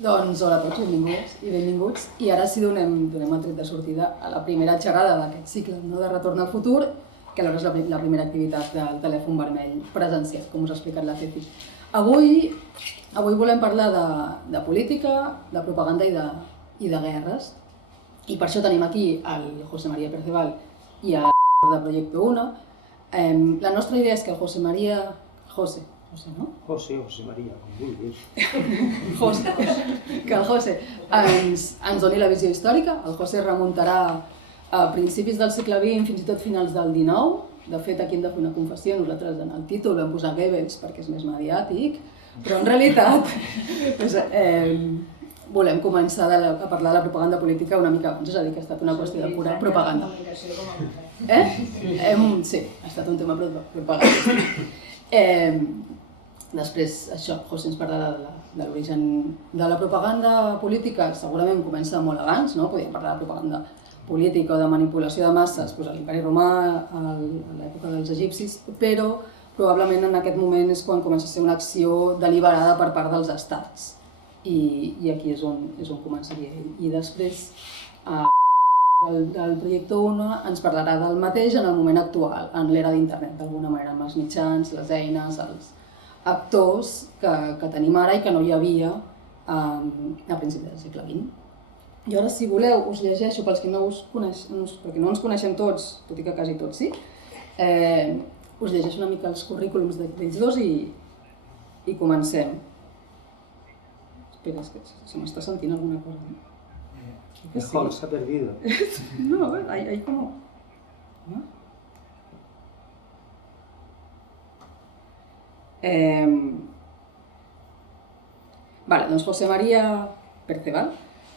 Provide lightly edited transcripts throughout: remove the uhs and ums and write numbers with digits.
Doncs hola a tots, benvinguts. I ara sí donem el tret de sortida a la primera xerrada d'aquest cicle, no? De Retorn al futur, que alhora és la primera activitat del telèfon vermell presencial, com us ha explicat la Ceci. Avui volem parlar de política, de propaganda i de guerres. I per això tenim aquí el José María Perceval i el de Proyecto 1. La nostra idea és que el José, no? José María, com vulguis. Que el José ens doni la visió històrica. El José remuntarà a principis del segle XX, fins i tot finals del XIX. De fet, aquí hem de fer una confessió. Nosaltres en el títol vam posar Goebbels perquè és més mediàtic, però en realitat volem començar a parlar de la propaganda política una mica abans, és a dir, que ha estat una qüestió de pura propaganda. Sí, ha estat un tema propaganda. Després, això, José ens parlarà de l'origen de la propaganda política. Segurament comença molt abans, no? Podríem parlar de propaganda política o de manipulació de masses a l'Imperi Romà, a l'època dels egipcis, però probablement en aquest moment és quan comença a ser una acció deliberada per part dels estats. I aquí és on començaria ell. I després, del Proyecto 1 ens parlarà del mateix en el moment actual, en l'era d'internet, d'alguna manera, amb els mitjans, les eines, els actors que tenim ara i que no hi havia a principis del segle XX. I ara, si voleu, us llegeixo, pels que no us coneixen, perquè no ens coneixem tots, tot i que quasi tots sí, us llegeixo una mica els currículums d'ells dos i comencem. Espera, és que se m'està sentint alguna cosa, no? Mejor, s'ha perdido. No, a ver, hay como... ¿no? Vale, doncs José María Perceval,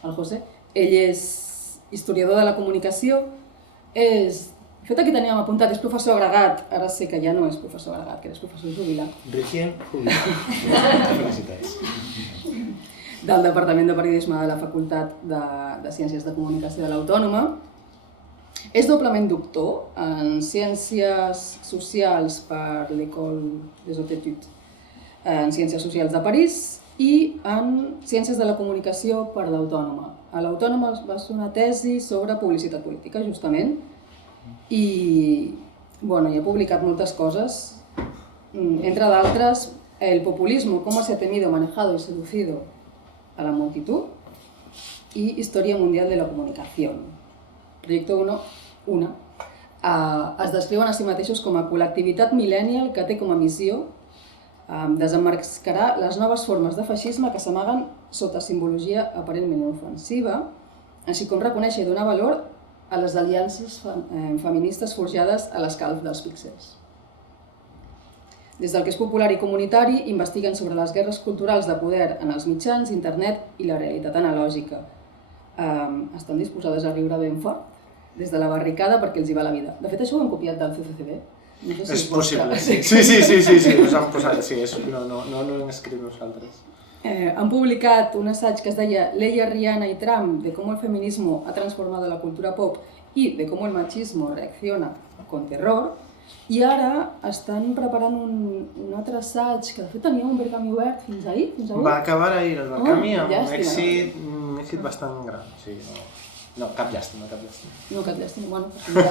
el José, ell és historiador de la comunicació, de fet aquí teníem apuntat, és professor agregat, ara sé que ja no és professor agregat, que és professor jubilat. Recién jubilat. Felicitats. Del Departament de Periodisme de la Facultat de Ciències de Comunicació de l'Autònoma. És doblement doctor en Ciències Socials per l'École des Hautes Études en Ciències Socials de París i en Ciències de la Comunicació per l'Autònoma. A l'Autònoma va fer una tesi sobre publicitat política, justament, i ha publicat moltes coses, entre d'altres, El populismo, cómo se ha temido, manejado y seducido a la multitud, i Història mundial de la comunicació. Proyecto 1 es descriuen a si mateixos com a col·lectivitat millennial que té com a missió desemmascarar les noves formes de feixisme que s'amaguen sota simbologia aparentment ofensiva, així com reconèixer i donar valor a les aliances feministes forjades a l'escalf dels píxels. Des del que és popular i comunitari, investiguen sobre les guerres culturals de poder en els mitjans, internet i la realitat analògica. Estan disposades a riure ben fort des de la barricada perquè els hi va la vida. De fet, això ho hem copiat del CCCB. És possible. Sí, us han posat, sí, no ho hem escrit nosaltres. Han publicat un assaig que es deia Leia, Rihanna y Trump, de cómo el feminismo ha transformado la cultura pop y de cómo el machismo reacciona con terror, i ara estan preparant un altre assaig, que de fet tenia un Berkami obert fins ahir. Va acabar ahir el Berkami amb un èxit bastant gran. No, cap llàstima. No, cap llàstima, bueno,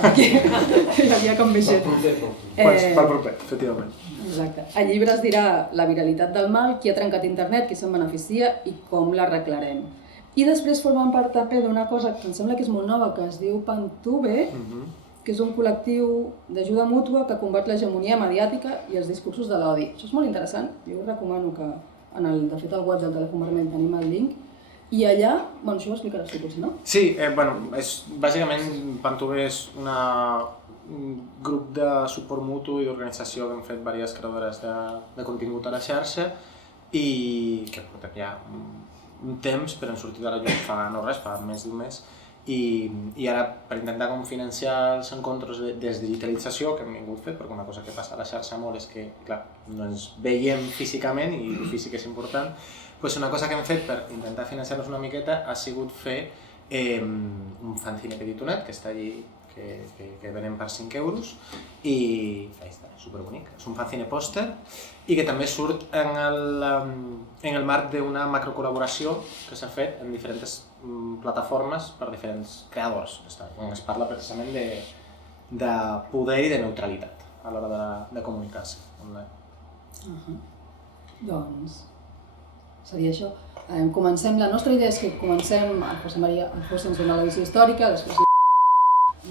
aquí hi havia com veixet. Pel proper, efectivament. Exacte. El llibre es dirà La viralitat del mal, qui ha trencat internet, qui se'n beneficia i com l'arreglarem. I després formen part també d'una cosa que em sembla que és molt nova, que es diu Pantube, que és un col·lectiu d'ajuda mútua que combat l'hegemonia mediàtica i els discursos de l'odi. Això és molt interessant, jo us recomano que, de fet al web del telèfon vermell tenim el link, i allà, això ho explicaràs tu potser, no? Sí, bàsicament Pantube és un grup de suport mutu i d'organització que han fet diverses creadores de contingut a la xarxa i que portem ja un temps per en sortir de la llum fa més d'un mes i ara per intentar financiar els encontres de desdigitalització que hem vingut fet, perquè una cosa que passa a la xarxa molt és que, clar, no ens veiem físicament i el físic és important. Una cosa que hem fet per intentar financiar-nos una miqueta ha sigut fer un fanzine petitonet que està allí, que venen per 5 euros i està, superbonic. És un fanzine pòster i que també surt en el marc d'una macrocol·laboració que s'ha fet en diferents plataformes per diferents creadors, on es parla precisament de poder i de neutralitat a l'hora de comunicar-se online. Doncs seria això. Comencem, la nostra idea és que comencem, el José ens dona la visió històrica, després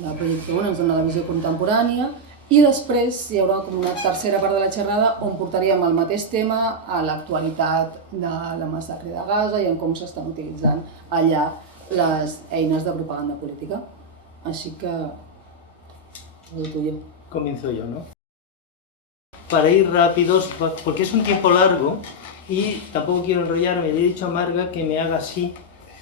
la Projecte 1 ens dona la visió contemporània i després hi haurà com una tercera part de la xerrada on portaríem el mateix tema a l'actualitat de la massacre de Gaza i en com s'estan utilitzant allà les eines de propaganda política. Així que, lo tuyo. Comienzo yo, ¿no? Para ir rápidos, porque es un tiempo largo y tampoco quiero enrollarme, le he dicho a Marga que me haga así,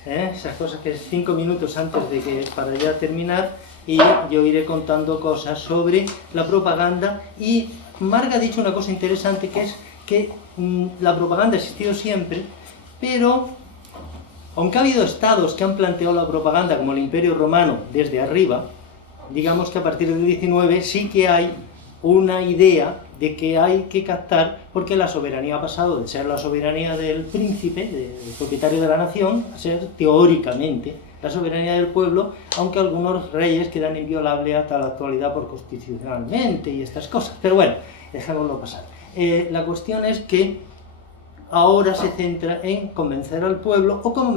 esas cosas que es 5 minutos antes de que para ya terminar, y yo iré contando cosas sobre la propaganda. Y Marga ha dicho una cosa interesante, que es que la propaganda ha existido siempre, pero aunque ha habido estados que han planteado la propaganda como el Imperio Romano desde arriba, digamos que a partir del 19 sí que hay una idea de que hay que captar, porque la soberanía ha pasado de ser la soberanía del príncipe, del propietario de la nación, a ser teóricamente la soberanía del pueblo, aunque algunos reyes quedan inviolables hasta la actualidad por constitucionalmente y estas cosas. Pero bueno, dejémoslo pasar. La cuestión es que ahora se centra en convencer al pueblo, o como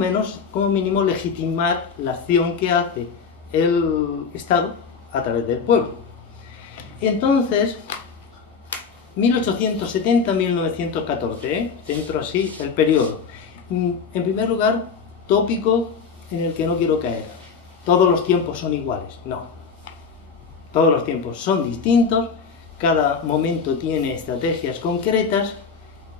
mínimo legitimar la acción que hace el Estado a través del pueblo. Entonces, 1870-1914, centro así el periodo. En primer lugar, tópico en el que no quiero caer. Todos los tiempos son iguales. No. Todos los tiempos son distintos, cada momento tiene estrategias concretas.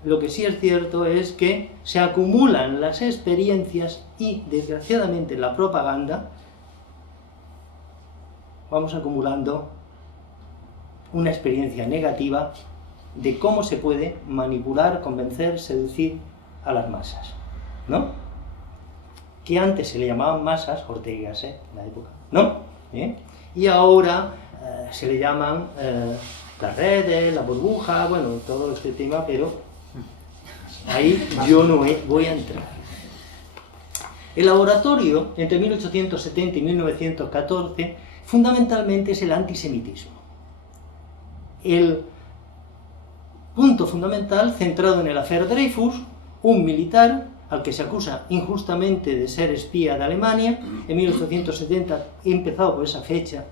Lo que sí es cierto es que se acumulan las experiencias y, desgraciadamente, la propaganda, vamos acumulando una experiencia negativa de cómo se puede manipular, convencer, seducir a las masas, ¿no? Que antes se le llamaban masas, Ortegas, en la época, ¿no? Y ahora se le llaman las redes, la burbuja, bueno, todo este tema, pero ahí yo no voy a entrar. El laboratorio, entre 1870 y 1914, fundamentalmente es el antisemitismo. El punto fundamental centrado en el affaire Dreyfus, un militar al que se acusa injustamente de ser espía de Alemania. En 1870 he empezado por esa fecha,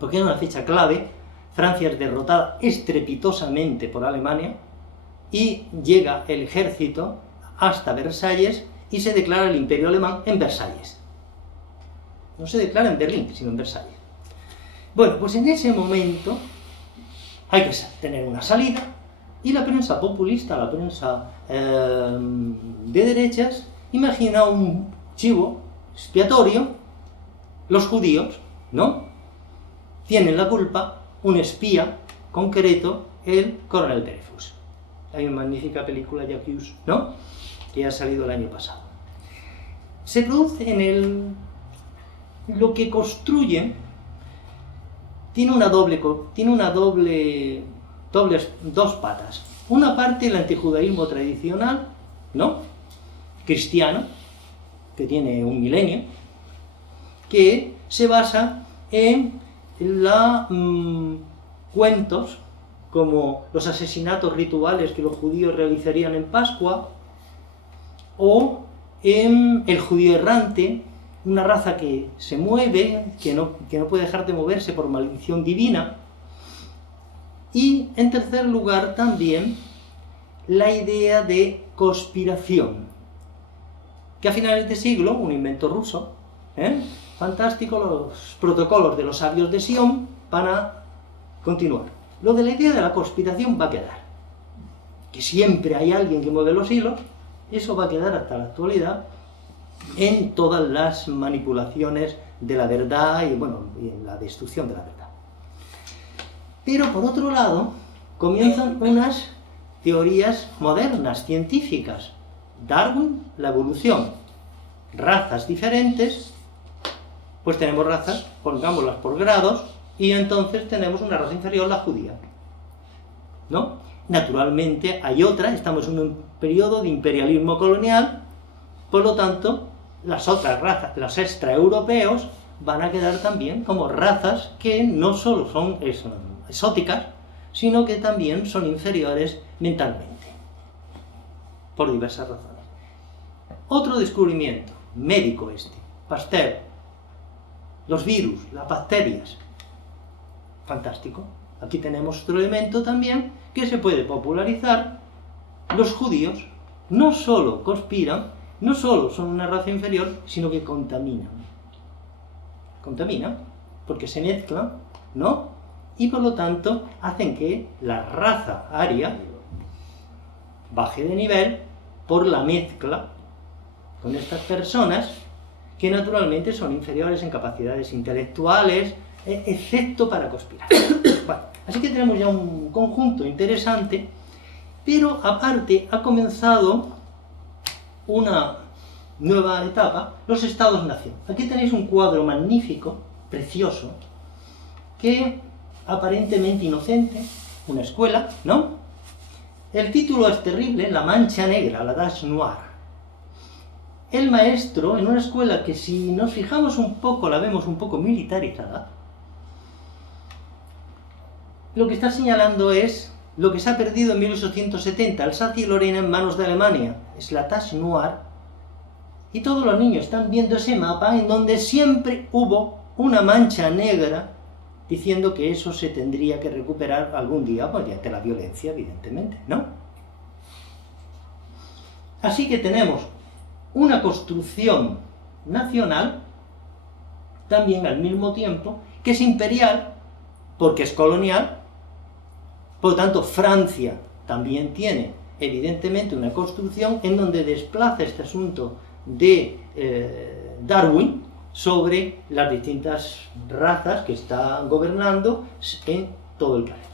porque era una fecha clave. Francia es derrotada estrepitosamente por Alemania y llega el ejército hasta Versalles y se declara el Imperio Alemán en Versalles. No se declara en Berlín, sino en Versalles. Bueno, pues en ese momento hay que tener una salida, y la prensa populista, la prensa de derechas, imagina un chivo expiatorio, los judíos, ¿no? Tienen la culpa, un espía concreto, el coronel Dreyfus. Hay una magnífica película, J'accuse, ¿no?, que ha salido el año pasado. Se produce lo que construyen, tiene dos patas. Una parte, el antijudaísmo tradicional, ¿no?, cristiano, que tiene un milenio, que se basa en cuentos como los asesinatos rituales que los judíos realizarían en Pascua, o en el judío errante, una raza que se mueve, que no puede dejar de moverse por maldición divina. Y, en tercer lugar, también la idea de conspiración, que a finales de siglo, un invento ruso, fantástico, los protocolos de los sabios de Sion van a continuar. Lo de la idea de la conspiración va a quedar, que siempre hay alguien que mueve los hilos, eso va a quedar hasta la actualidad en todas las manipulaciones de la verdad y, bueno, y en la destrucción de la verdad. Pero, por otro lado, comienzan unas teorías modernas, científicas. Darwin, la evolución, razas diferentes, Pues tenemos razas, pongámoslas por grados, y entonces tenemos una raza inferior, la judía, ¿no? Naturalmente hay otra, estamos en un periodo de imperialismo colonial, por lo tanto, las otras razas, los extraeuropeos, van a quedar también como razas que no solo son exóticas, sino que también son inferiores mentalmente, por diversas razones. Otro descubrimiento médico Pasteur, los virus, las bacterias, fantástico. Aquí tenemos otro elemento también que se puede popularizar. Los judíos no solo conspiran, no solo son una raza inferior, sino que contaminan. Contaminan, porque se mezclan, ¿no? Y por lo tanto hacen que la raza aria baje de nivel por la mezcla con estas personas que naturalmente son inferiores en capacidades intelectuales, excepto para conspirar. Bueno, así que tenemos ya un conjunto interesante, pero aparte ha comenzado una nueva etapa, los Estados-nación. Aquí tenéis un cuadro magnífico, precioso, que aparentemente inocente, una escuela, ¿no? El título es terrible, La Mancha Negra, la Tache Noire. El maestro, en una escuela que si nos fijamos un poco, la vemos un poco militarizada, lo que está señalando es lo que se ha perdido en 1870, Alsacia y Lorena en manos de Alemania, es la Tache Noire, y todos los niños están viendo ese mapa en donde siempre hubo una mancha negra, diciendo que eso se tendría que recuperar algún día, pues ante la violencia, evidentemente, ¿no? Así que tenemos una construcción nacional, también al mismo tiempo, que es imperial, porque es colonial. Por lo tanto, Francia también tiene, evidentemente, una construcción en donde desplaza este asunto de Darwin sobre las distintas razas que están gobernando en todo el planeta.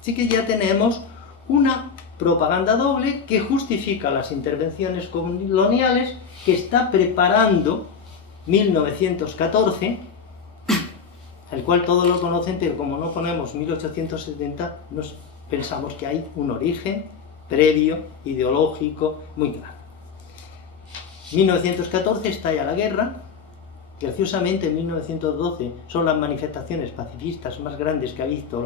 Así que ya tenemos una propaganda doble que justifica las intervenciones coloniales, que está preparando 1914, el cual todos lo conocen, pero como no ponemos 1870, nos pensamos que hay un origen previo, ideológico, muy claro. 1914 estalla la guerra. Graciosamente, en 1912 son las manifestaciones pacifistas más grandes que ha visto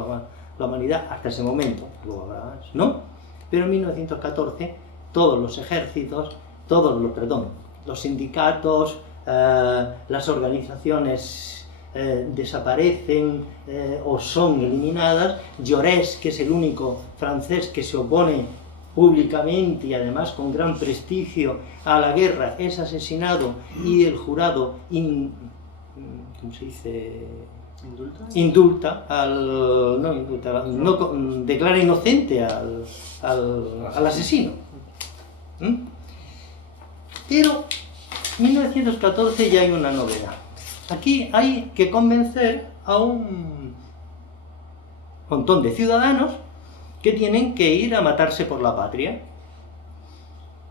la humanidad hasta ese momento, luego habrá más, ¿no? Pero en 1914 todos los ejércitos, los sindicatos, las organizaciones desaparecen o son eliminadas. Jaurès, que es el único francés que se opone públicamente y además con gran prestigio a la guerra, es asesinado y el jurado ¿cómo se dice? Declara inocente al asesino. Pero en 1914 ya hay una novedad. Aquí hay que convencer a un montón de ciudadanos que tienen que ir a matarse por la patria.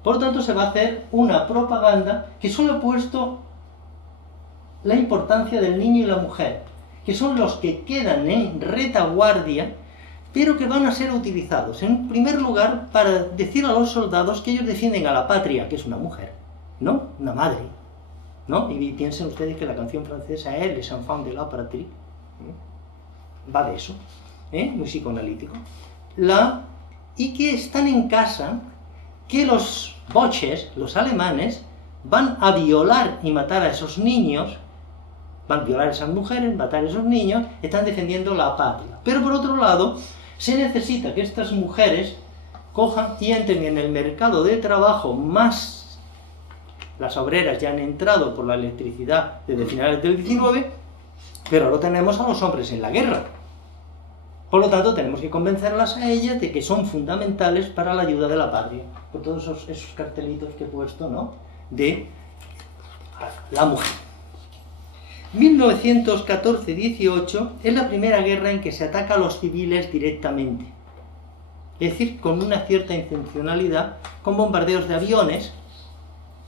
Por lo tanto, se va a hacer una propaganda que solo ha puesto la importancia del niño y la mujer, que son los que quedan en retaguardia, pero que van a ser utilizados, en primer lugar, para decir a los soldados que ellos defienden a la patria, que es una mujer, ¿no? Una madre, ¿no? Y piensen ustedes que la canción francesa es Les enfants de la patrie, va de eso, muy psicoanalítico. Y que están en casa, que los boches, los alemanes, van a violar y matar a esos niños, van a violar a esas mujeres, matar a esos niños, están defendiendo la patria. Pero por otro lado, se necesita que estas mujeres cojan y entren en el mercado de trabajo, más las obreras ya han entrado por la electricidad desde finales del 19, pero ahora tenemos a los hombres en la guerra. Por lo tanto, tenemos que convencerlas a ellas de que son fundamentales para la ayuda de la patria. Por todos esos cartelitos que he puesto, ¿no? De la mujer. 1914-18 es la primera guerra en que se ataca a los civiles directamente. Es decir, con una cierta intencionalidad, con bombardeos de aviones,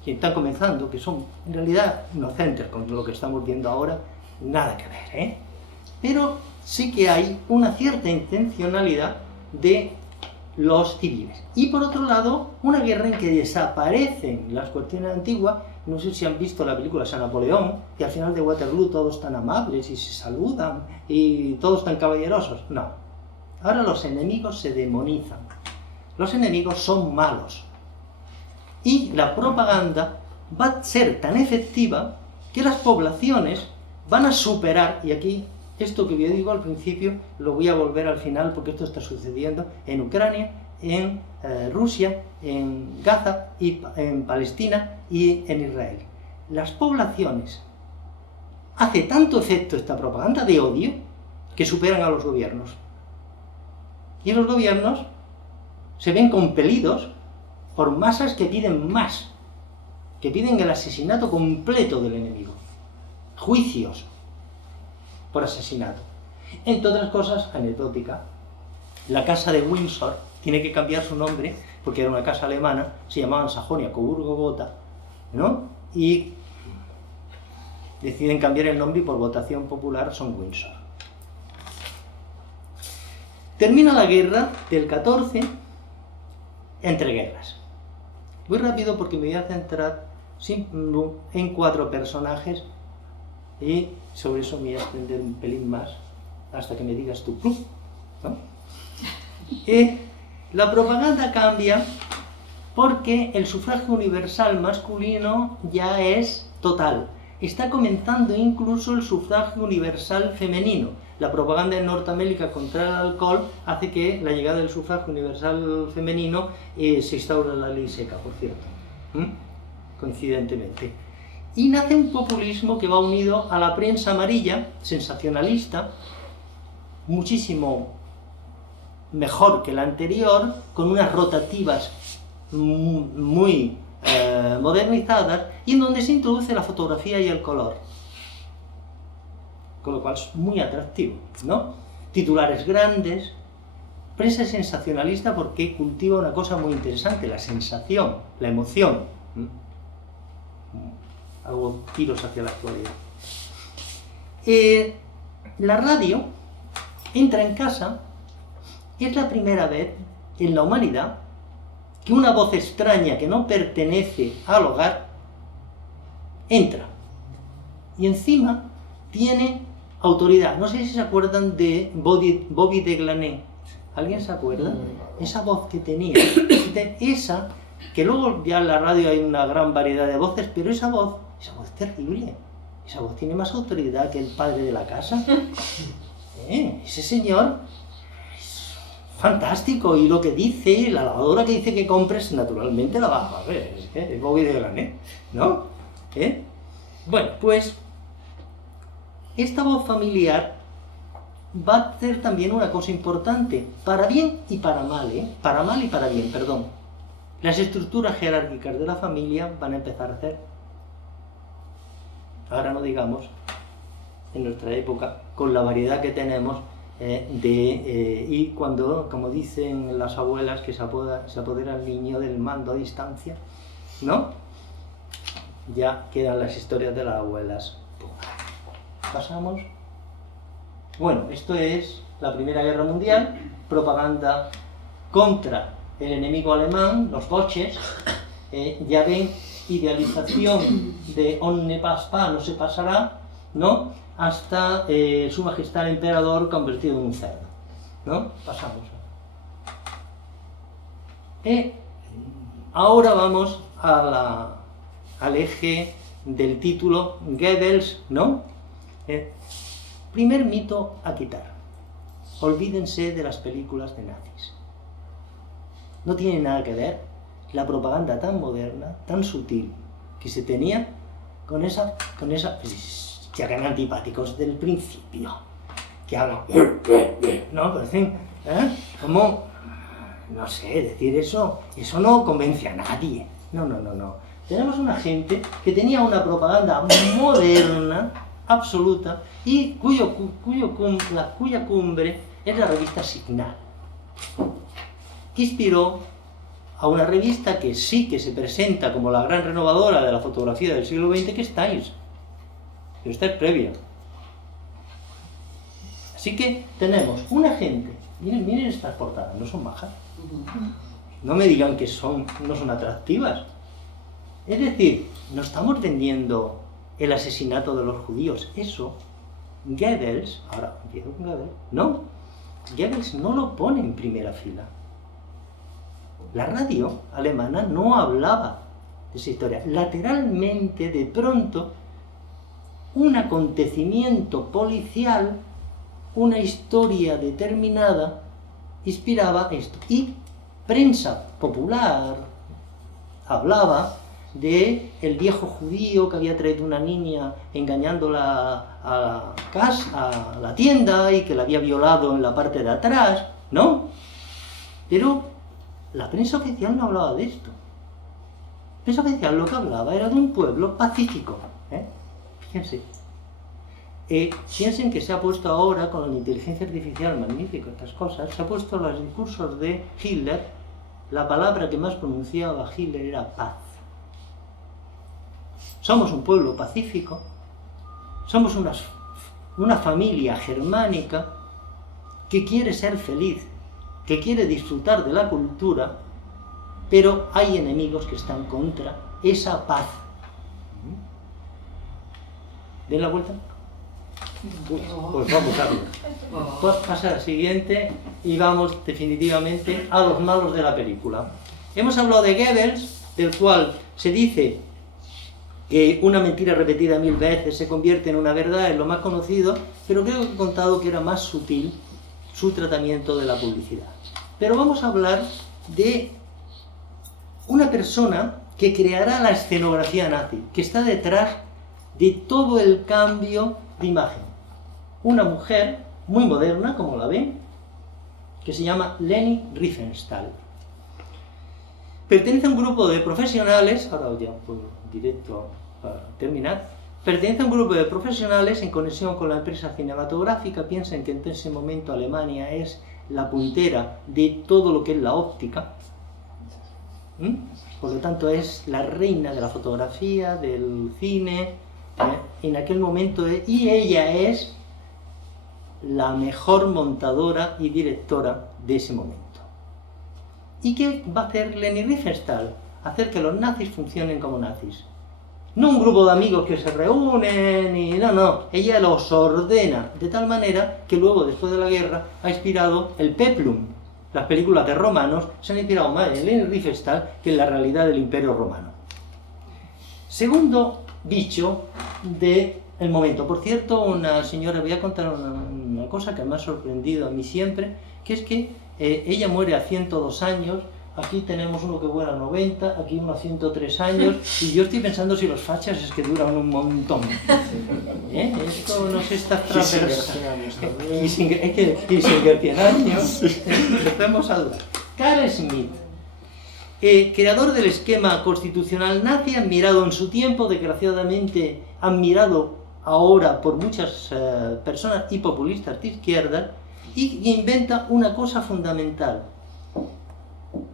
que están comenzando, que son en realidad inocentes con lo que estamos viendo ahora, nada que ver, ¿eh? Pero sí que hay una cierta intencionalidad de los civiles. Y por otro lado, una guerra en que desaparecen las cuestiones antiguas. No sé si han visto la película San Napoleón, que al final de Waterloo todos están amables y se saludan y todos están caballerosos. No. Ahora los enemigos se demonizan. Los enemigos son malos. Y la propaganda va a ser tan efectiva que las poblaciones van a superar, y aquí esto que yo digo al principio lo voy a volver al final porque esto está sucediendo en Ucrania, en Rusia, en Gaza, y en Palestina y en Israel. Las poblaciones hace tanto efecto esta propaganda de odio que superan a los gobiernos. Y los gobiernos se ven compelidos por masas que piden más, que piden el asesinato completo del enemigo, juicios por asesinato. Entre otras cosas, anecdótica, la casa de Windsor tiene que cambiar su nombre porque era una casa alemana, se llamaban Sajonia-Coburgo-Gotha, ¿no? Y deciden cambiar el nombre y por votación popular son Windsor. Termina la guerra del 14 entre guerras. Muy rápido porque me voy a centrar en 4 personajes y sobre eso me voy a extender un pelín más hasta que me digas tu club, ¿no? La propaganda cambia porque el sufragio universal masculino ya es total. Está comenzando incluso el sufragio universal femenino. La propaganda en Norteamérica contra el alcohol hace que la llegada del sufragio universal femenino se instaura la ley seca, por cierto, coincidentemente. Y nace un populismo que va unido a la prensa amarilla, sensacionalista, muchísimo mejor que la anterior, con unas rotativas muy modernizadas, y en donde se introduce la fotografía y el color. Con lo cual es muy atractivo, ¿no? Titulares grandes, prensa sensacionalista porque cultiva una cosa muy interesante, la sensación, la emoción. Hago tiros hacia la actualidad. La radio entra en casa. Es la primera vez en la humanidad que una voz extraña que no pertenece al hogar entra. Y encima tiene autoridad. No sé si se acuerdan de Bobby de Glané. ¿Alguien se acuerda? Esa voz que tenía. Esa, que luego ya en la radio hay una gran variedad de voces, pero esa voz es terrible. Esa voz tiene más autoridad que el padre de la casa. Ese señor es fantástico, y lo que dice, la lavadora que dice que compres, naturalmente la vas a ver. Es Bobby de Glané, ¿no? Bueno, pues esta voz familiar va a hacer también una cosa importante, para bien y para mal, para mal y para bien, perdón. Las estructuras jerárquicas de la familia van a empezar a hacer, ahora no digamos, en nuestra época, con la variedad que tenemos, y cuando, como dicen las abuelas, que se apodera el niño del mando a distancia, ¿no? Ya quedan las historias de las abuelas. Pasamos. Bueno, esto es la Primera Guerra Mundial, propaganda contra el enemigo alemán, los boches. Ya ven, idealización de on ne passe pas, no se pasará, ¿no? Hasta su majestad el emperador convertido en un cerdo, ¿no? Pasamos. Ahora vamos al eje del título, Goebbels, ¿no? Primer mito a quitar. Olvídense de las películas de nazis. No tiene nada que ver la propaganda tan moderna, tan sutil, que se tenía con esa que hagan antipáticos del principio, que hagan, ¿no? Parecen, como, no sé, decir eso no convence a nadie. No. Tenemos una gente que tenía una propaganda moderna, absoluta, y cuya cumbre es la revista Signal, que inspiró a una revista que sí que se presenta como la gran renovadora de la fotografía del siglo XX, que es Times. Pero esta es previa. Así que tenemos una gente, miren estas portadas, no son bajas. No me digan que no son atractivas. Es decir, no estamos vendiendo el asesinato de los judíos. Eso, Goebbels, ahora empiezo con Goebbels, no. Goebbels no lo pone en primera fila. La radio alemana no hablaba de esa historia. Lateralmente, de pronto, un acontecimiento policial, una historia determinada, inspiraba esto. Y prensa popular hablaba de el viejo judío que había traído una niña engañándola a la tienda y que la había violado en la parte de atrás, ¿no? Pero la prensa oficial no hablaba de esto. La prensa oficial lo que hablaba era de un pueblo pacífico, ¿eh? Fíjense. Piensen que se ha puesto ahora, con la inteligencia artificial, magnífico, estas cosas, se ha puesto en los discursos de Hitler, la palabra que más pronunciaba Hitler era paz. Somos un pueblo pacífico, somos una familia germánica que quiere ser feliz, que quiere disfrutar de la cultura, pero hay enemigos que están contra esa paz. ¿Den la vuelta? Pues vamos a ver. Pues pasar al siguiente y vamos definitivamente a los malos de la película. Hemos hablado de Goebbels, del cual se dice que una mentira repetida 1000 veces se convierte en una verdad, es lo más conocido, pero creo que he contado que era más sutil su tratamiento de la publicidad. Pero vamos a hablar de una persona que creará la escenografía nazi, que está detrás de todo el cambio de imagen. Una mujer muy moderna, como la ven, que se llama Leni Riefenstahl. Pertenece a un grupo de profesionales, ahora ya por directo para terminar, pertenece a un grupo de profesionales en conexión con la empresa cinematográfica. Piensen que en ese momento Alemania es la puntera de todo lo que es la óptica. Por lo tanto es la reina de la fotografía, del cine, en aquel momento, y ella es la mejor montadora y directora de ese momento. ¿Y qué va a hacer Leni Riefenstahl? Hacer que los nazis funcionen como nazis. No un grupo de amigos que se reúnen y no, ella los ordena de tal manera que luego, después de la guerra, ha inspirado el Peplum. Las películas de romanos se han inspirado más en Leni Riefenstahl que en la realidad del Imperio Romano. Segundo bicho del momento. Por cierto, una señora, voy a contar una cosa que me ha sorprendido a mí siempre, que es que ella muere a 102 años, aquí tenemos uno que muere a 90, aquí uno a 103 años, y yo estoy pensando si los fachas es que duran un montón. Esto no se está transversal. Kissinger 100 años. Empecemos a durar. Carl Schmitt, creador del esquema constitucional nazi, admirado en su tiempo, desgraciadamente admirado ahora por muchas personas y populistas de izquierda, y inventa una cosa fundamental: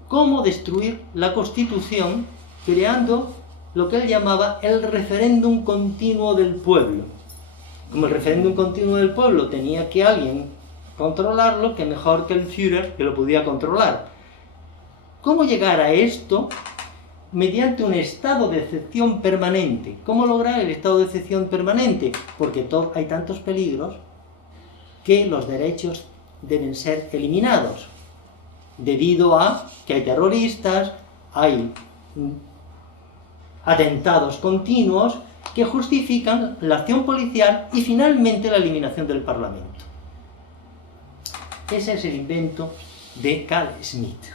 cómo destruir la Constitución creando lo que él llamaba el referéndum continuo del pueblo. Como el referéndum continuo del pueblo tenía que alguien controlarlo, que mejor que el Führer, que lo podía controlar. ¿Cómo llegar a esto? Mediante un estado de excepción permanente. ¿Cómo lograr el estado de excepción permanente? Porque hay tantos peligros que los derechos deben ser eliminados, debido a que hay terroristas, hay atentados continuos que justifican la acción policial y finalmente la eliminación del Parlamento. Ese es el invento de Carl Schmitt.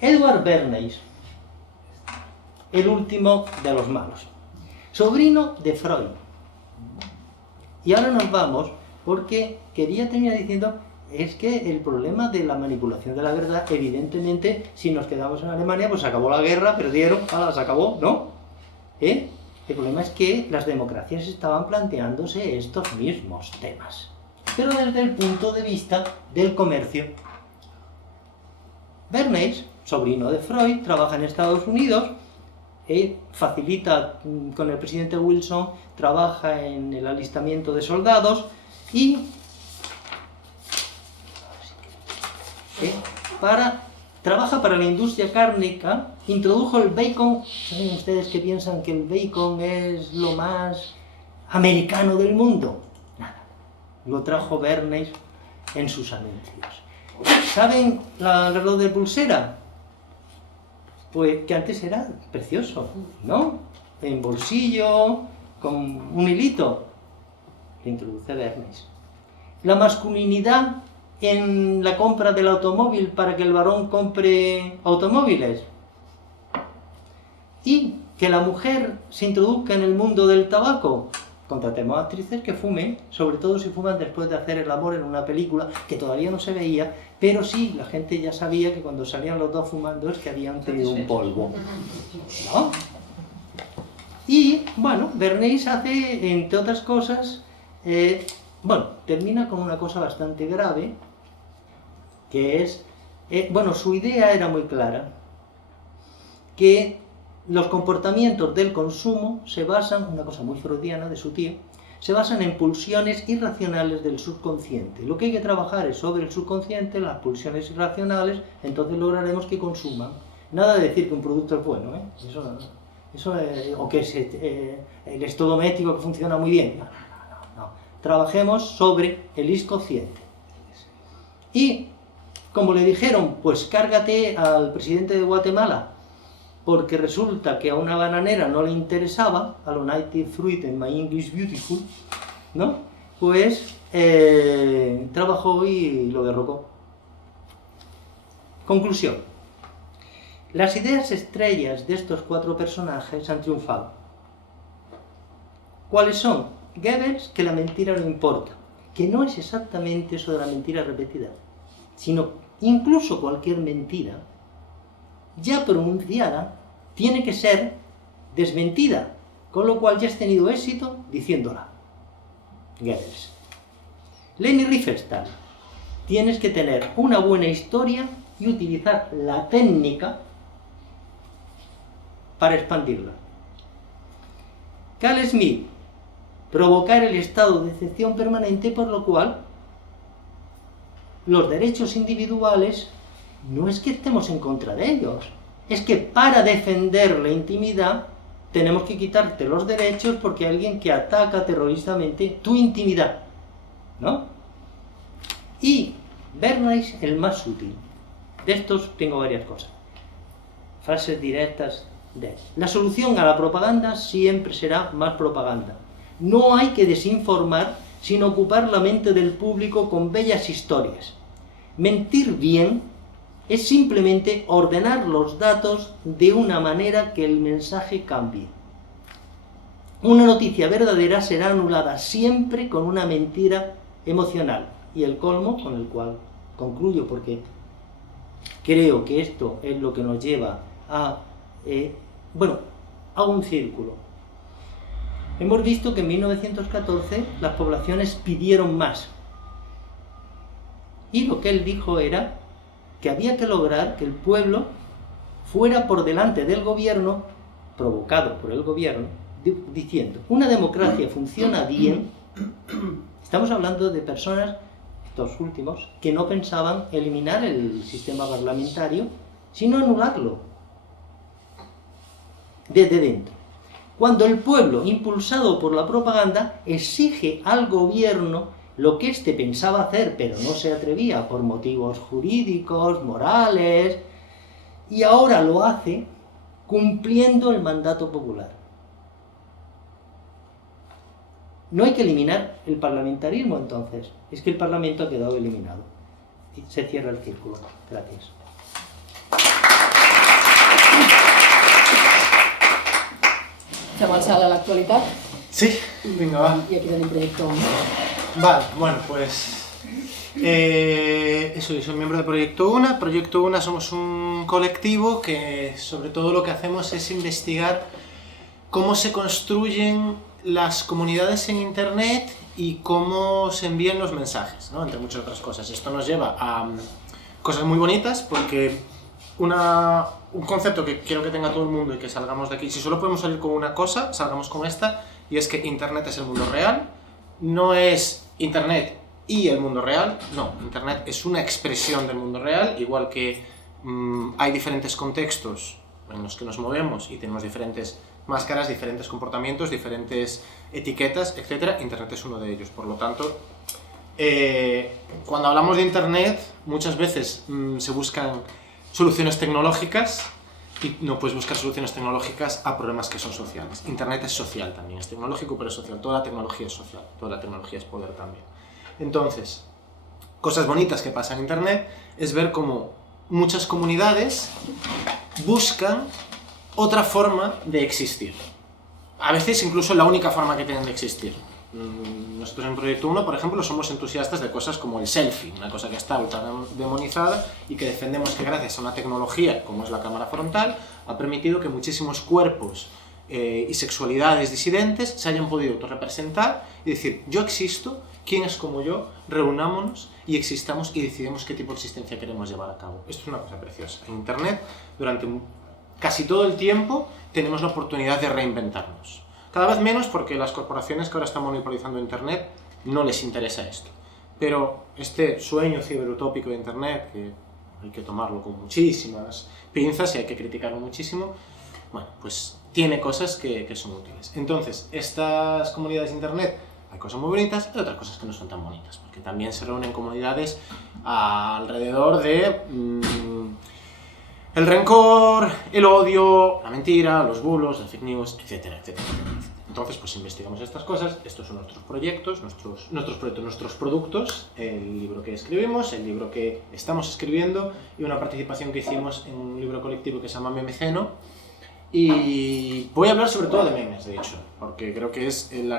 Edward Bernays, el último de los malos, sobrino de Freud. Y ahora nos vamos porque quería terminar diciendo, es que el problema de la manipulación de la verdad, evidentemente, si nos quedamos en Alemania, pues se acabó la guerra, perdieron, se acabó, ¿no? El problema es que las democracias estaban planteándose estos mismos temas, pero desde el punto de vista del comercio. Bernays sobrino de Freud, trabaja en Estados Unidos, facilita con el presidente Wilson, trabaja en el alistamiento de soldados y trabaja para la industria cárnica, introdujo el bacon. ¿Saben ustedes que piensan que el bacon es lo más americano del mundo? Nada, lo trajo Bernays en sus anuncios. ¿Saben el reloj de pulsera? Pues que antes era precioso, ¿no? En bolsillo, con un hilito. Lo introduce Bernays. La masculinidad en la compra del automóvil para que el varón compre automóviles. Y que la mujer se introduzca en el mundo del tabaco. Contratemos a actrices que fumen, sobre todo si fuman después de hacer el amor en una película que todavía no se veía, pero sí, la gente ya sabía que cuando salían los dos fumando es que habían tenido un polvo, ¿no? Y, bueno, Bernays hace, entre otras cosas, termina con una cosa bastante grave, que es, su idea era muy clara, que los comportamientos del consumo se basan, una cosa muy freudiana de su tío, se basan en pulsiones irracionales del subconsciente. Lo que hay que trabajar es sobre el subconsciente, las pulsiones irracionales, entonces lograremos que consuman. Nada de decir que un producto es bueno, o que es el electrodoméstico que funciona muy bien. No. Trabajemos sobre el inconsciente. Y, como le dijeron, pues cárgate al presidente de Guatemala, porque resulta que a una bananera no le interesaba, a lo Native Fruit en My English Beautiful, ¿no? Pues trabajó y lo derrocó. Conclusión. Las ideas estrellas de estos 4 personajes han triunfado. ¿Cuáles son? Goebbels, que la mentira no importa, que no es exactamente eso de la mentira repetida, sino incluso cualquier mentira ya pronunciada tiene que ser desmentida, con lo cual ya has tenido éxito diciéndola. Goebbels. Leni Riefenstahl. Tienes que tener una buena historia y utilizar la técnica para expandirla. Carl Smith. Provocar el estado de excepción permanente, por lo cual los derechos individuales no es que estemos en contra de ellos, es que para defender la intimidad tenemos que quitarte los derechos porque hay alguien que ataca terroristamente tu intimidad, ¿no? Y Bernays, el más útil. De estos tengo varias cosas. Frases directas de él. La solución a la propaganda siempre será más propaganda. No hay que desinformar, sino ocupar la mente del público con bellas historias. Mentir bien es simplemente ordenar los datos de una manera que el mensaje cambie. Una noticia verdadera será anulada siempre con una mentira emocional. Y el colmo, con el cual concluyo, porque creo que esto es lo que nos lleva a un círculo. Hemos visto que en 1914 las poblaciones pidieron más. Y lo que él dijo era que había que lograr que el pueblo fuera por delante del gobierno, provocado por el gobierno, diciendo, una democracia funciona bien. Estamos hablando de personas, estos últimos, que no pensaban eliminar el sistema parlamentario, sino anularlo desde dentro. Cuando el pueblo, impulsado por la propaganda, exige al gobierno lo que éste pensaba hacer, pero no se atrevía por motivos jurídicos, morales, y ahora lo hace cumpliendo el mandato popular. No hay que eliminar el parlamentarismo, entonces. Es que el Parlamento ha quedado eliminado. Se cierra el círculo. Gracias. Fem el salt a l'actualitat Sí, vinga, va. i aquí tenim Proyecto 1. Vale, bueno, pues yo soy miembro de Proyecto Una. Proyecto Una somos un colectivo que sobre todo lo que hacemos es investigar cómo se construyen las comunidades en Internet y cómo se envían los mensajes, ¿no? Entre muchas otras cosas. Esto nos lleva a cosas muy bonitas porque un concepto que quiero que tenga todo el mundo y que salgamos de aquí. Si solo podemos salir con una cosa, salgamos con esta, y es que Internet es el mundo real. No es Internet y el mundo real, no. Internet es una expresión del mundo real, igual que hay diferentes contextos en los que nos movemos y tenemos diferentes máscaras, diferentes comportamientos, diferentes etiquetas, etc. Internet es uno de ellos. Por lo tanto, cuando hablamos de Internet, muchas veces se buscan soluciones tecnológicas y no puedes buscar soluciones tecnológicas a problemas que son sociales. Internet es social también, es tecnológico pero es social. Toda la tecnología es social, toda la tecnología es poder también. Entonces, cosas bonitas que pasan en Internet es ver cómo muchas comunidades buscan otra forma de existir. A veces incluso la única forma que tienen de existir. Nosotros en Proyecto 1, por ejemplo, somos entusiastas de cosas como el selfie, una cosa que está ultra demonizada y que defendemos que gracias a una tecnología como es la cámara frontal ha permitido que muchísimos cuerpos y sexualidades disidentes se hayan podido autorrepresentar y decir, yo existo, ¿quién es como yo? Reunámonos y existamos y decidimos qué tipo de existencia queremos llevar a cabo. Esto es una cosa preciosa. En Internet, durante casi todo el tiempo, tenemos la oportunidad de reinventarnos. Cada vez menos porque las corporaciones que ahora están monopolizando Internet no les interesa esto. Pero este sueño ciberutópico de Internet, que hay que tomarlo con muchísimas pinzas y hay que criticarlo muchísimo, bueno, pues tiene cosas que son útiles. Entonces, estas comunidades de Internet, hay cosas muy bonitas y otras cosas que no son tan bonitas, porque también se reúnen comunidades alrededor de el rencor, el odio, la mentira, los bulos, las fake news, etcétera, etcétera, etcétera. Entonces, pues investigamos estas cosas, estos son nuestros proyectos, nuestros productos, el libro que escribimos, el libro que estamos escribiendo y una participación que hicimos en un libro colectivo que se llama Memeceno. Y voy a hablar sobre todo de memes, de hecho, porque creo que es el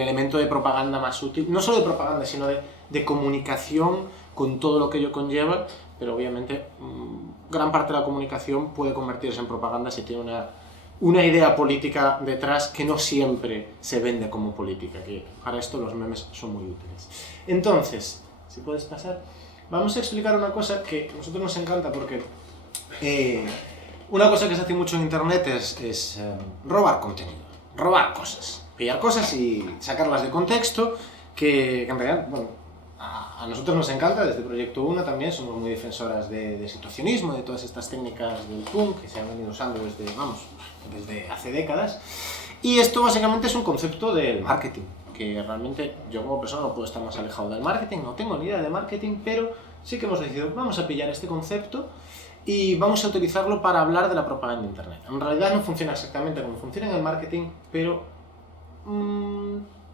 elemento de propaganda más útil, no solo de propaganda, sino de comunicación con todo lo que ello conlleva, pero obviamente gran parte de la comunicación puede convertirse en propaganda si tiene una idea política detrás que no siempre se vende como política, que para esto los memes son muy útiles. Entonces, si puedes pasar, vamos a explicar una cosa que a nosotros nos encanta porque una cosa que se hace mucho en Internet es robar contenido, robar cosas, pillar cosas y sacarlas de contexto, que en realidad, bueno, a nosotros nos encanta, desde Proyecto 1 también somos muy defensoras de situacionismo, de todas estas técnicas del punk que se han venido usando desde hace décadas. Y esto básicamente es un concepto del marketing, que realmente yo como persona no puedo estar más alejado del marketing, no tengo ni idea de marketing, pero sí que hemos decidido, vamos a pillar este concepto y vamos a utilizarlo para hablar de la propaganda de Internet. En realidad no funciona exactamente como funciona en el marketing, pero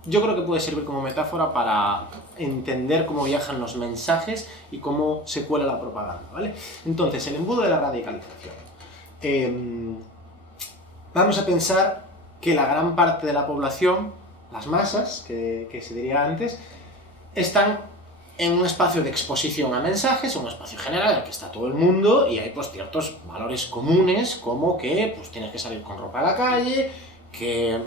yo creo que puede servir como metáfora para entender cómo viajan los mensajes y cómo se cuela la propaganda, ¿vale? Entonces, el embudo de la radicalización. Vamos a pensar que la gran parte de la población, las masas, que se diría antes, están en un espacio de exposición a mensajes, un espacio general en el que está todo el mundo y hay pues ciertos valores comunes, como que pues tienes que salir con ropa a la calle, que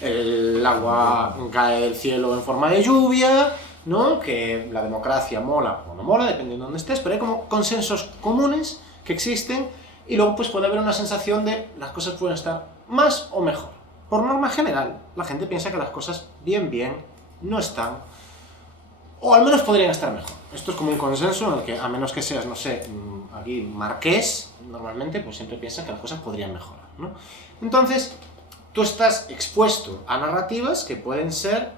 el agua cae del cielo en forma de lluvia, ¿no? Que la democracia mola o no mola, dependiendo de dónde estés, pero hay como consensos comunes que existen y luego pues puede haber una sensación de las cosas pueden estar más o mejor. Por norma general, la gente piensa que las cosas bien no están, o al menos podrían estar mejor. Esto es como un consenso en el que, a menos que seas, no sé, aquí marqués, normalmente pues siempre piensas que las cosas podrían mejorar, ¿no? Entonces, tú estás expuesto a narrativas que pueden ser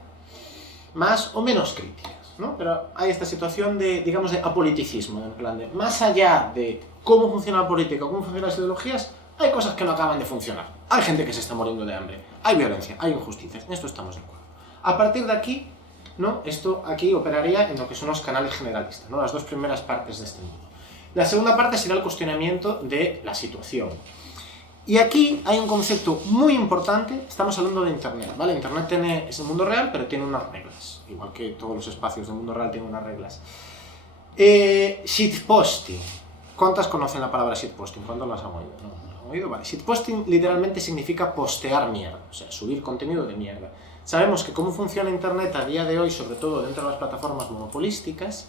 más o menos críticas, ¿no? Pero hay esta situación de, digamos, de apoliticismo, en plan de, más allá de cómo funciona la política o cómo funcionan las ideologías, hay cosas que no acaban de funcionar. Hay gente que se está muriendo de hambre, hay violencia, hay injusticias, en esto estamos de acuerdo. A partir de aquí, ¿no? Esto aquí operaría en lo que son los canales generalistas, ¿no? Las dos primeras partes de este mundo. La segunda parte será el cuestionamiento de la situación. Y aquí hay un concepto muy importante, estamos hablando de Internet, ¿vale? Internet es el mundo real, pero tiene unas reglas, igual que todos los espacios del mundo real tienen unas reglas. Shitposting. ¿Cuántas conocen la palabra shitposting? ¿Cuántos las han oído? ¿No las han oído? Vale. Shitposting literalmente significa postear mierda, o sea, subir contenido de mierda. Sabemos que cómo funciona Internet a día de hoy, sobre todo dentro de las plataformas monopolísticas,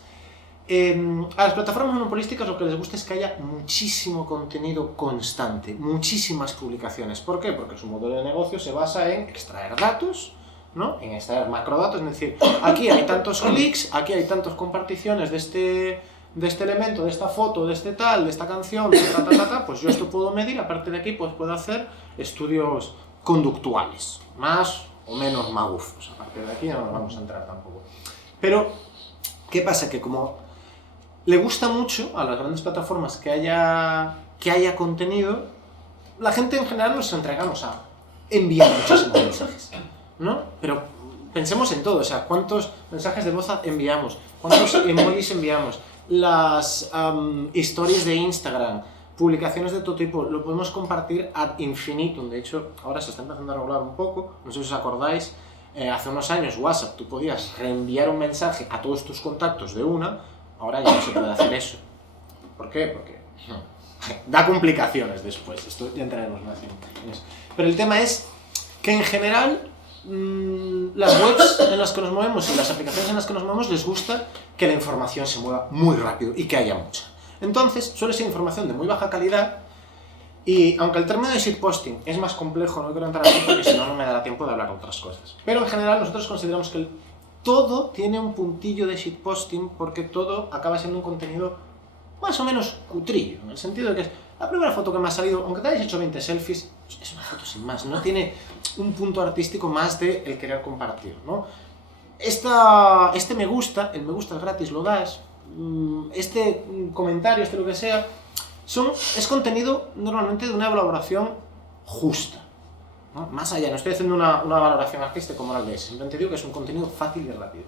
A las plataformas monopolísticas lo que les gusta es que haya muchísimo contenido constante, muchísimas publicaciones. ¿Por qué? Porque su modelo de negocio se basa en extraer datos, ¿no? En extraer macrodatos, es decir, aquí hay tantos clics, aquí hay tantas comparticiones de este elemento, de esta foto, de este tal, de esta canción, pues yo esto puedo medir, aparte de aquí pues puedo hacer estudios conductuales, más o menos magufos. A partir de aquí no nos vamos a entrar tampoco. Pero, ¿qué pasa? Que como le gusta mucho a las grandes plataformas que haya contenido, la gente en general nos entregamos a enviar muchísimos mensajes, ¿no? Pero pensemos en todo, o sea, ¿cuántos mensajes de voz enviamos? ¿Cuántos emojis enviamos? Las historias de Instagram, publicaciones de todo tipo, lo podemos compartir ad infinitum. De hecho, ahora se está empezando a regular un poco, no sé si os acordáis, hace unos años WhatsApp, tú podías reenviar un mensaje a todos tus contactos de una, ahora ya no se puede hacer eso. ¿Por qué? Porque da complicaciones después, esto ya entraremos más en eso. Pero el tema es que en general las webs en las que nos movemos y las aplicaciones en las que nos movemos les gusta que la información se mueva muy rápido y que haya mucha. Entonces suele ser información de muy baja calidad y aunque el término de shitposting es más complejo, no quiero entrar aquí porque si no, no me dará tiempo de hablar de otras cosas. Pero en general nosotros consideramos que todo tiene un puntillo de shitposting porque todo acaba siendo un contenido más o menos cutrillo, en el sentido de que es la primera foto que me ha salido, aunque te hayas hecho 20 selfies, es una foto sin más, no tiene un punto artístico más de el querer compartir, ¿no? Este me gusta, el me gusta es gratis, lo das, este comentario, este lo que sea, es contenido normalmente de una elaboración justa, ¿no? Más allá, no estoy haciendo una valoración artística moral de eso, simplemente digo que es un contenido fácil y rápido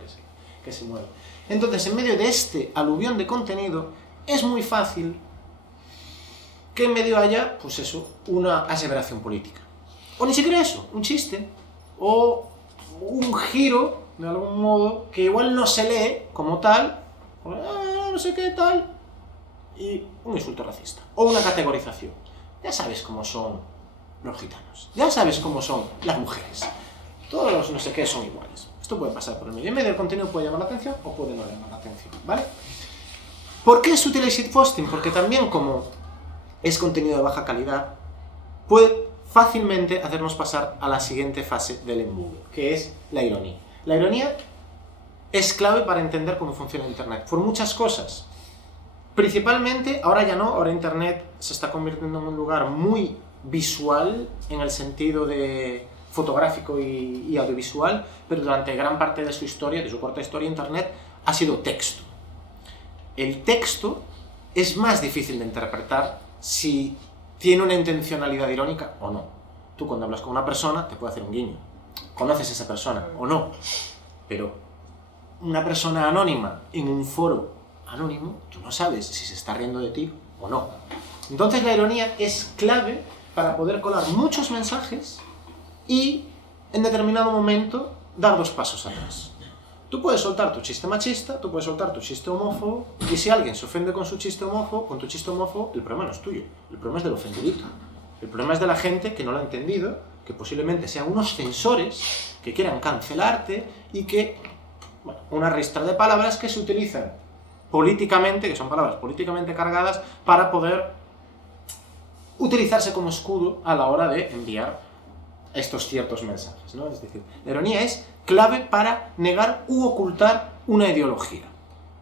que se mueve. Entonces, en medio de este aluvión de contenido, es muy fácil que en medio haya, pues eso, una aseveración política. O ni siquiera eso, un chiste, o un giro, de algún modo, que igual no se lee como tal, no sé qué tal, y un insulto racista, o una categorización. Ya sabes cómo son los gitanos, ya sabes cómo son las mujeres, todos los no sé qué son iguales. Esto puede pasar por el medio. En medio del contenido puede llamar la atención o puede no llamar la atención, ¿vale? ¿Por qué es útil el shitposting? Porque también como es contenido de baja calidad, puede fácilmente hacernos pasar a la siguiente fase del embudo, que es la ironía. La ironía es clave para entender cómo funciona Internet, por muchas cosas. Principalmente, ahora ya no, ahora Internet se está convirtiendo en un lugar muy visual, en el sentido de fotográfico y audiovisual, pero durante gran parte de su historia, de su corta historia, Internet ha sido texto. El texto es más difícil de interpretar si tiene una intencionalidad irónica o no. Tú cuando hablas con una persona te puede hacer un guiño. Conoces a esa persona o no. Pero una persona anónima en un foro anónimo, tú no sabes si se está riendo de ti o no. Entonces la ironía es clave para poder colar muchos mensajes y en determinado momento dar dos pasos atrás. Tú puedes soltar tu chiste machista, tú puedes soltar tu chiste homófobo, y si alguien se ofende con su chiste homófobo, con tu chiste homófobo, el problema no es tuyo, el problema es del ofendidito. El problema es de la gente que no lo ha entendido, que posiblemente sean unos censores que quieran cancelarte y que, bueno, una ristra de palabras que se utilizan políticamente, que son palabras políticamente cargadas, para poder utilizarse como escudo a la hora de enviar estos ciertos mensajes, ¿no? Es decir, la ironía es clave para negar u ocultar una ideología.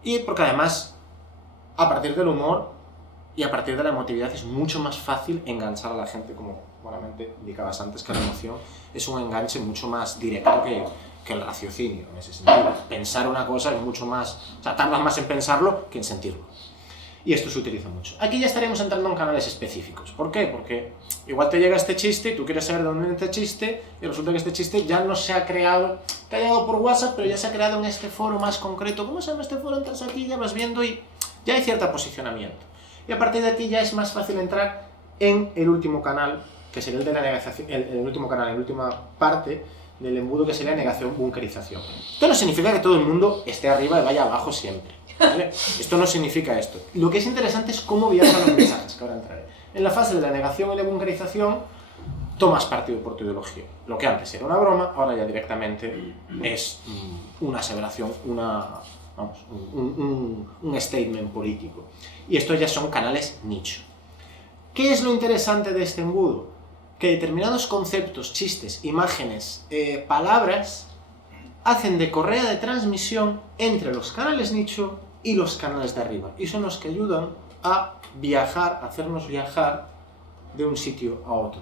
Y porque además, a partir del humor y a partir de la emotividad es mucho más fácil enganchar a la gente, como buenamente indicabas antes, que la emoción es un enganche mucho más directo que el raciocinio, en ese sentido. Pensar una cosa es mucho más, o sea, tardas más en pensarlo que en sentirlo. Y esto se utiliza mucho. Aquí ya estaríamos entrando en canales específicos. ¿Por qué? Porque igual te llega este chiste y tú quieres saber de dónde viene este chiste y resulta que este chiste ya no se ha creado, te ha llegado por WhatsApp, pero ya se ha creado en este foro más concreto. ¿Cómo se llama este foro? Entras aquí, ya vas viendo y ya hay cierto posicionamiento. Y a partir de aquí ya es más fácil entrar en el último canal, que sería el de la negación, el último canal, la última parte del embudo, que sería negación, bunkerización. Esto no significa que todo el mundo esté arriba y vaya abajo siempre, ¿vale? Esto no significa esto. Lo que es interesante es cómo viajan los mensajes, que ahora entraré. En la fase de la negación y la bunkerización, tomas partido por tu ideología. Lo que antes era una broma, ahora ya directamente es una aseveración, vamos, un statement político. Y estos ya son canales nicho. ¿Qué es lo interesante de este embudo? Que determinados conceptos, chistes, imágenes, palabras, hacen de correa de transmisión entre los canales nicho y los canales de arriba. Y son los que ayudan a viajar, a hacernos viajar de un sitio a otro.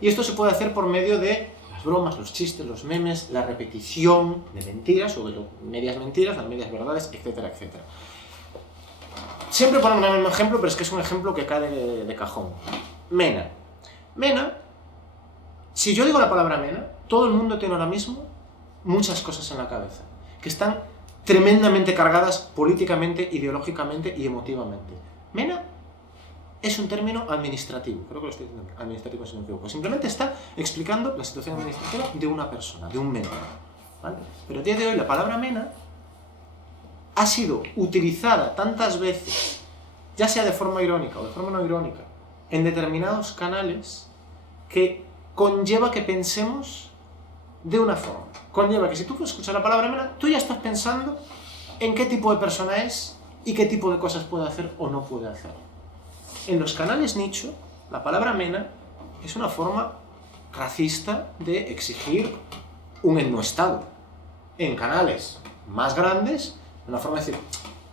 Y esto se puede hacer por medio de las bromas, los chistes, los memes, la repetición de mentiras o de medias mentiras, las medias verdades, etcétera, etcétera. Siempre ponemos el mismo ejemplo, pero es que es un ejemplo que cae de cajón. Mena. Mena, si yo digo la palabra mena, todo el mundo tiene ahora mismo muchas cosas en la cabeza, que están tremendamente cargadas políticamente, ideológicamente y emotivamente. Mena es un término administrativo, creo que lo estoy diciendo administrativo si no me equivoco. Simplemente está explicando la situación administrativa de una persona, de un mena, ¿vale? Pero a día de hoy la palabra mena ha sido utilizada tantas veces, ya sea de forma irónica o de forma no irónica, en determinados canales, que conlleva que pensemos de una forma. Conlleva que si tú escuchas la palabra mena, tú ya estás pensando en qué tipo de persona es y qué tipo de cosas puede hacer o no puede hacer. En los canales nicho, la palabra mena es una forma racista de exigir un ennuestado. En canales más grandes, una forma de decir,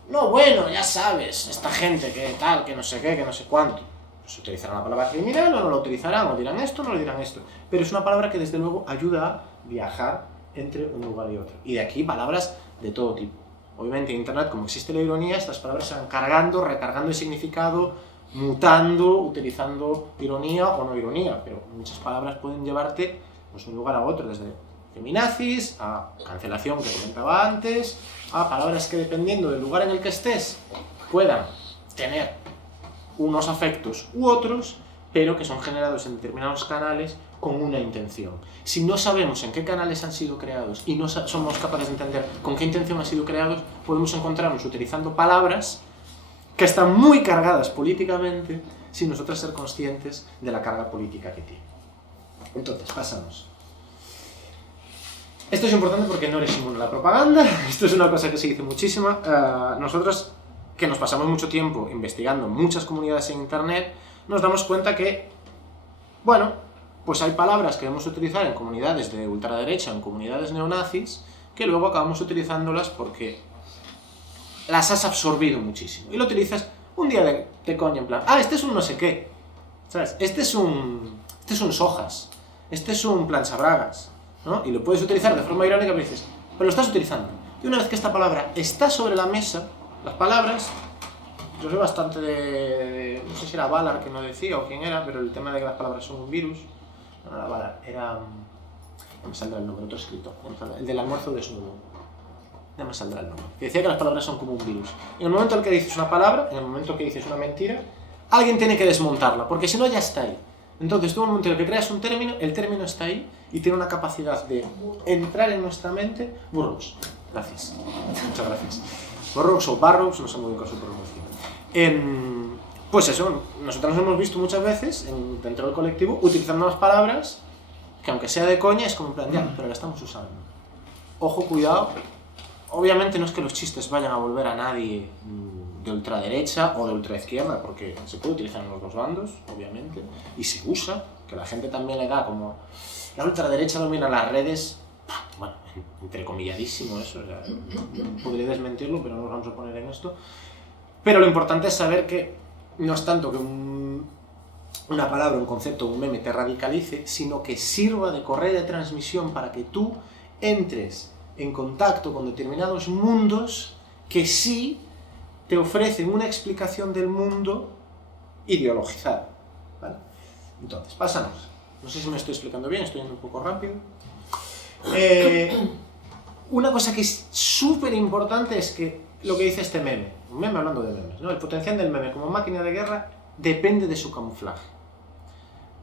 no, bueno, ya sabes, esta gente que tal, que no sé qué, que no sé cuánto. Pues utilizarán la palabra criminal o no la utilizarán, o dirán esto o no le dirán esto. Pero es una palabra que desde luego ayuda a viajar entre un lugar y otro. Y de aquí palabras de todo tipo. Obviamente en Internet, como existe la ironía, estas palabras se van cargando, recargando de significado, mutando, utilizando ironía o no ironía. Pero muchas palabras pueden llevarte pues, de un lugar a otro, desde feminazis, a cancelación que comentaba antes, a palabras que dependiendo del lugar en el que estés puedan tener unos afectos u otros, pero que son generados en determinados canales con una intención. Si no sabemos en qué canales han sido creados y no somos capaces de entender con qué intención han sido creados, podemos encontrarnos utilizando palabras que están muy cargadas políticamente sin nosotros ser conscientes de la carga política que tienen. Entonces, pasamos. Esto es importante porque no eres inmune a la propaganda, esto es una cosa que se dice muchísimo. Nosotros, que nos pasamos mucho tiempo investigando muchas comunidades en Internet, nos damos cuenta que, bueno, pues hay palabras que debemos utilizar en comunidades de ultraderecha, en comunidades neonazis, que luego acabamos utilizándolas porque las has absorbido muchísimo. Y lo utilizas un día de coña, en plan, este es un no sé qué, ¿sabes? Este es un sojas, este es un planchabragas, ¿no? Y lo puedes utilizar de forma irónica, pero dices, pero lo estás utilizando. Y una vez que esta palabra está sobre la mesa, las palabras, yo sé bastante de no sé si era Ballard que no decía o quién era, pero el tema de que las palabras son un virus, no era Ballard, era, no me saldrá el nombre, otro escritor, el del almuerzo desnudo, no me saldrá el nombre, que decía que las palabras son como un virus. En el momento en el que dices una palabra, en el momento que dices una mentira, alguien tiene que desmontarla, porque si no ya está ahí. Entonces, tú en el momento en el que creas un término, el término está ahí y tiene una capacidad de entrar en nuestra mente. Burroughs, gracias, muchas gracias. Burroughs o Barrows, no sé muy bien con su pronunciación. Pues eso, nosotros nos hemos visto muchas veces dentro del colectivo utilizando las palabras que aunque sea de coña es como en plan, ya, pero la estamos usando. Ojo, cuidado. Obviamente no es que los chistes vayan a volver a nadie de ultraderecha o de ultraizquierda, porque se puede utilizar en los dos bandos, obviamente, y se usa, que la gente también le da como... La ultraderecha domina las redes, bueno, entrecomilladísimo eso, o sea, podría desmentirlo, pero no nos vamos a poner en esto. Pero lo importante es saber que no es tanto que una palabra, un concepto, un meme te radicalice, sino que sirva de correa de transmisión para que tú entres en contacto con determinados mundos que sí te ofrecen una explicación del mundo ideologizada, ¿vale? Entonces, pasamos. No sé si me estoy explicando bien, estoy yendo un poco rápido. Una cosa que es súper importante es que lo que dice este meme, un meme hablando de memes, ¿no? El potencial del meme como máquina de guerra depende de su camuflaje.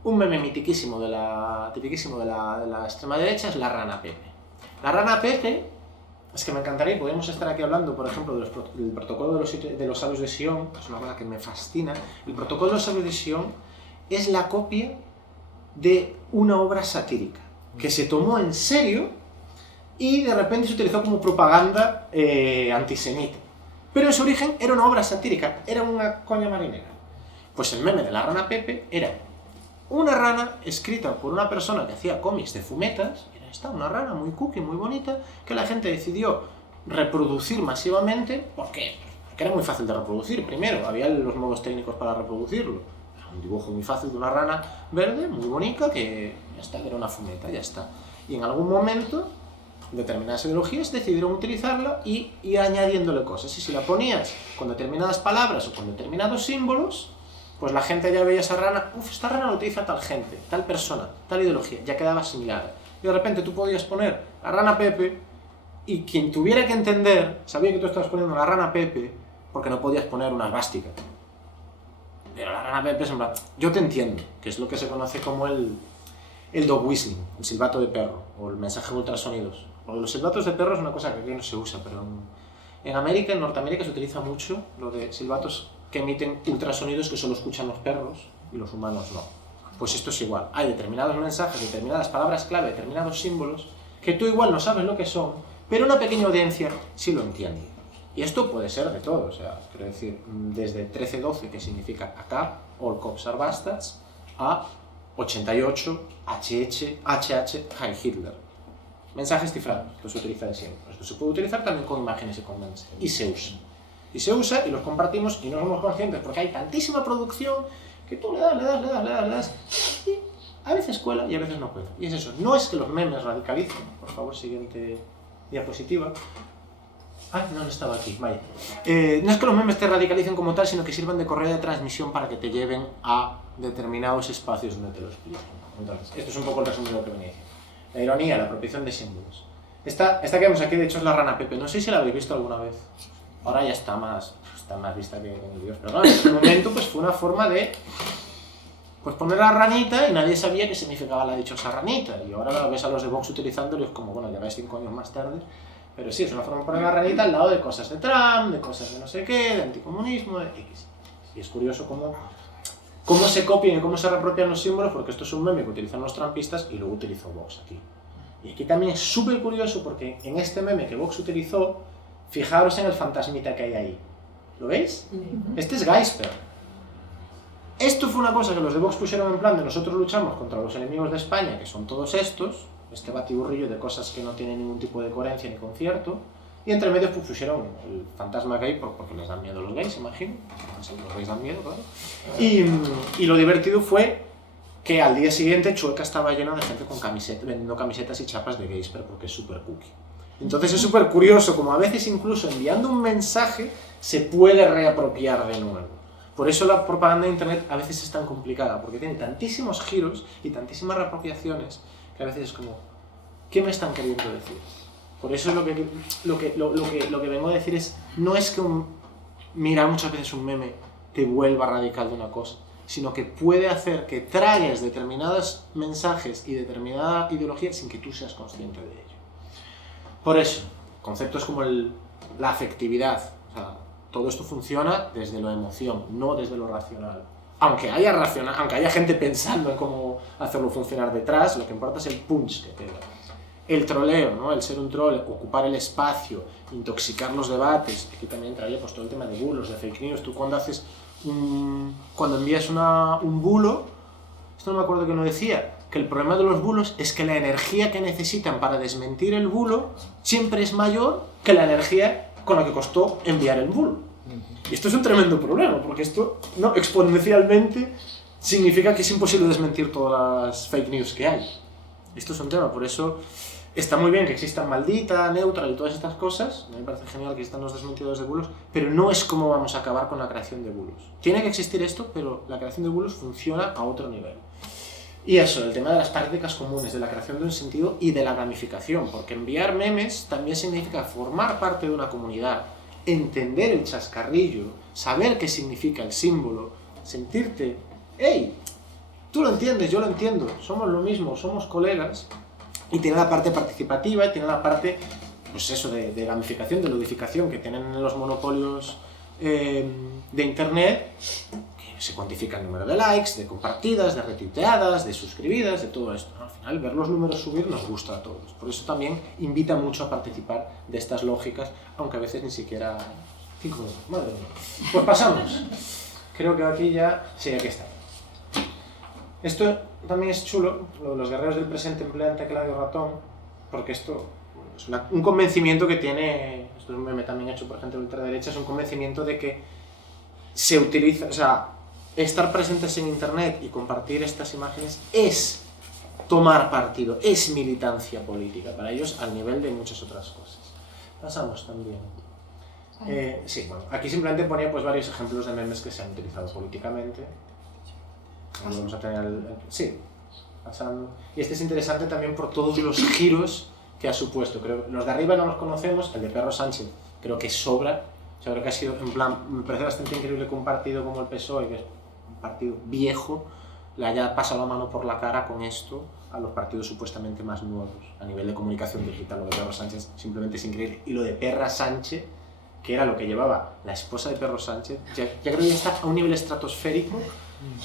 Un meme tipiquísimo de la extrema derecha es la rana Pepe. La rana Pepe, es que me encantaría, podríamos estar aquí hablando, por ejemplo, del protocolo de los sabios de Sion, es una cosa que me fascina. El protocolo de los sabios de Sion es la copia de una obra satírica que se tomó en serio y de repente se utilizó como propaganda antisemita. Pero en su origen era una obra satírica, era una coña marinera. Pues el meme de la rana Pepe era una rana escrita por una persona que hacía cómics de fumetas, era esta, una rana muy cookie, muy bonita, que la gente decidió reproducir masivamente. ¿Por qué? Porque era muy fácil de reproducir. Primero, había los modos técnicos para reproducirlo. Era un dibujo muy fácil de una rana verde, muy bonita, que ya está, era una fumeta, ya está. Y en algún momento, determinadas ideologías decidieron utilizarla y ir añadiéndole cosas. Y si la ponías con determinadas palabras o con determinados símbolos, pues la gente ya veía esa rana, esta rana lo utiliza tal gente, tal persona, tal ideología, ya quedaba asimilada. Y de repente tú podías poner la rana Pepe y quien tuviera que entender sabía que tú estabas poniendo la rana Pepe porque no podías poner una esvástica. Pero la rana Pepe es en plan, yo te entiendo, que es lo que se conoce como el dog whistling, el silbato de perro, o el mensaje de ultrasonidos. Porque los silbatos de perro es una cosa que aquí no se usa, pero en América, en Norteamérica se utiliza mucho lo de silbatos que emiten ultrasonidos que solo escuchan los perros y los humanos no. Pues esto es igual. Hay determinados mensajes, determinadas palabras clave, determinados símbolos que tú igual no sabes lo que son, pero una pequeña audiencia sí lo entiende. Y esto puede ser de todo, o sea, quiero decir, desde 1312, que significa acá, All Cops Are Bastards, a 88, HH, Heil Hitler. Mensajes cifrados, que se utiliza de siempre. Esto se puede utilizar también con imágenes y con mensajes. Y se usa. Y se usa y los compartimos y no somos conscientes porque hay tantísima producción que tú le das y a veces cuela y a veces no cuela. Y es eso, no es que los memes radicalicen. Por favor, siguiente diapositiva. No estaba aquí, vaya. No es que los memes te radicalicen como tal, sino que sirvan de correa de transmisión para que te lleven a determinados espacios donde te lo explican. Entonces, esto es un poco el resumen de lo que venía diciendo. La ironía, la apropiación de símbolos. Esta que vemos aquí, de hecho, es la rana Pepe. No sé si la habéis visto alguna vez. Ahora ya está más vista que Dios. Pero no, en ese momento pues, fue una forma de pues, poner la ranita y nadie sabía qué significaba la dichosa ranita. Y ahora la ves a los de Vox utilizándolo y es como, bueno, ya ves 5 años más tarde. Pero sí, es una forma de poner la ranita al lado de cosas de Trump, de cosas de no sé qué, de anticomunismo, de X. Y es curioso cómo se copian y cómo se reapropian los símbolos, porque esto es un meme que utilizan los trumpistas y luego utilizó Vox aquí. Y aquí también es súper curioso porque en este meme que Vox utilizó, fijaros en el fantasmita que hay ahí. ¿Lo veis? Este es Geisper. Esto fue una cosa que los de Vox pusieron en plan de nosotros luchamos contra los enemigos de España, que son todos estos, este batiburrillo de cosas que no tienen ningún tipo de coherencia ni concierto, y entre medio pues, pusieron el fantasma gay porque les dan miedo los gays, imagino. Los gays dan miedo, claro. Y lo divertido fue que al día siguiente Chueca estaba llena de gente con vendiendo camisetas y chapas de Geisper porque es súper cookie. Entonces es súper curioso como a veces incluso enviando un mensaje se puede reapropiar de nuevo. Por eso la propaganda de internet a veces es tan complicada, porque tiene tantísimos giros y tantísimas reapropiaciones que a veces es como, ¿qué me están queriendo decir? Por eso lo que vengo a decir es, no es que mirar muchas veces un meme te vuelva radical de una cosa, sino que puede hacer que tragues determinados mensajes y determinada ideología sin que tú seas consciente de ello. Por eso, conceptos como la afectividad, o sea, todo esto funciona desde la emoción, no desde lo racional. Aunque haya gente pensando en cómo hacerlo funcionar detrás, lo que importa es el punch que pega. El troleo, ¿no? El ser un troll, ocupar el espacio, intoxicar los debates. Aquí también entraría pues, todo el tema de bulos, de fake news. Tú cuando envías un bulo, esto no me acuerdo que no decía, que el problema de los bulos es que la energía que necesitan para desmentir el bulo siempre es mayor que la energía con la que costó enviar el bulo. Y esto es un tremendo problema, porque esto exponencialmente significa que es imposible desmentir todas las fake news que hay. Esto es un tema, por eso está muy bien que existan Maldita, Neutral y todas estas cosas, me parece genial que existan los desmentidores de bulos, pero no es como vamos a acabar con la creación de bulos. Tiene que existir esto, pero la creación de bulos funciona a otro nivel. Y eso, el tema de las prácticas comunes, de la creación de un sentido y de la gamificación, porque enviar memes también significa formar parte de una comunidad, entender el chascarrillo, saber qué significa el símbolo, sentirte, hey, tú lo entiendes, yo lo entiendo, somos lo mismo, somos colegas, y tiene la parte participativa, y tiene la parte, pues eso, de gamificación, de ludificación que tienen los monopolios de internet, que se cuantifica el número de likes, de compartidas, de retuiteadas, de suscribidas, de todo esto, ¿no? Al final, ver los números subir nos gusta a todos. Por eso también invita mucho a participar de estas lógicas, aunque a veces ni siquiera 5 minutos. Madre mía. Pues pasamos. Creo que aquí ya... Sí, aquí está. Esto también es chulo, lo de los guerreros del presente emplean teclado y ratón, porque esto es un convencimiento que tiene, esto es un meme también hecho por gente de ultraderecha, es un convencimiento de que se utiliza, o sea, estar presentes en internet y compartir estas imágenes es tomar partido, es militancia política para ellos al nivel de muchas otras cosas. Pasamos también. Sí, bueno, aquí simplemente ponía pues varios ejemplos de memes que se han utilizado políticamente. Vamos a tener sí, pasando. Y este es interesante también por todos los giros que ha supuesto. Creo los de arriba no los conocemos, el de Pedro Sánchez creo que sobra. O sea, creo que ha sido, en plan, me parece bastante increíble que un partido como el PSOE, que es un partido viejo, le haya pasado la mano por la cara con esto a los partidos supuestamente más nuevos. A nivel de comunicación digital, lo de Pedro Sánchez simplemente es increíble. Y lo de Perra Sánchez, que era lo que llevaba la esposa de Pedro Sánchez, ya creo que ya está a un nivel estratosférico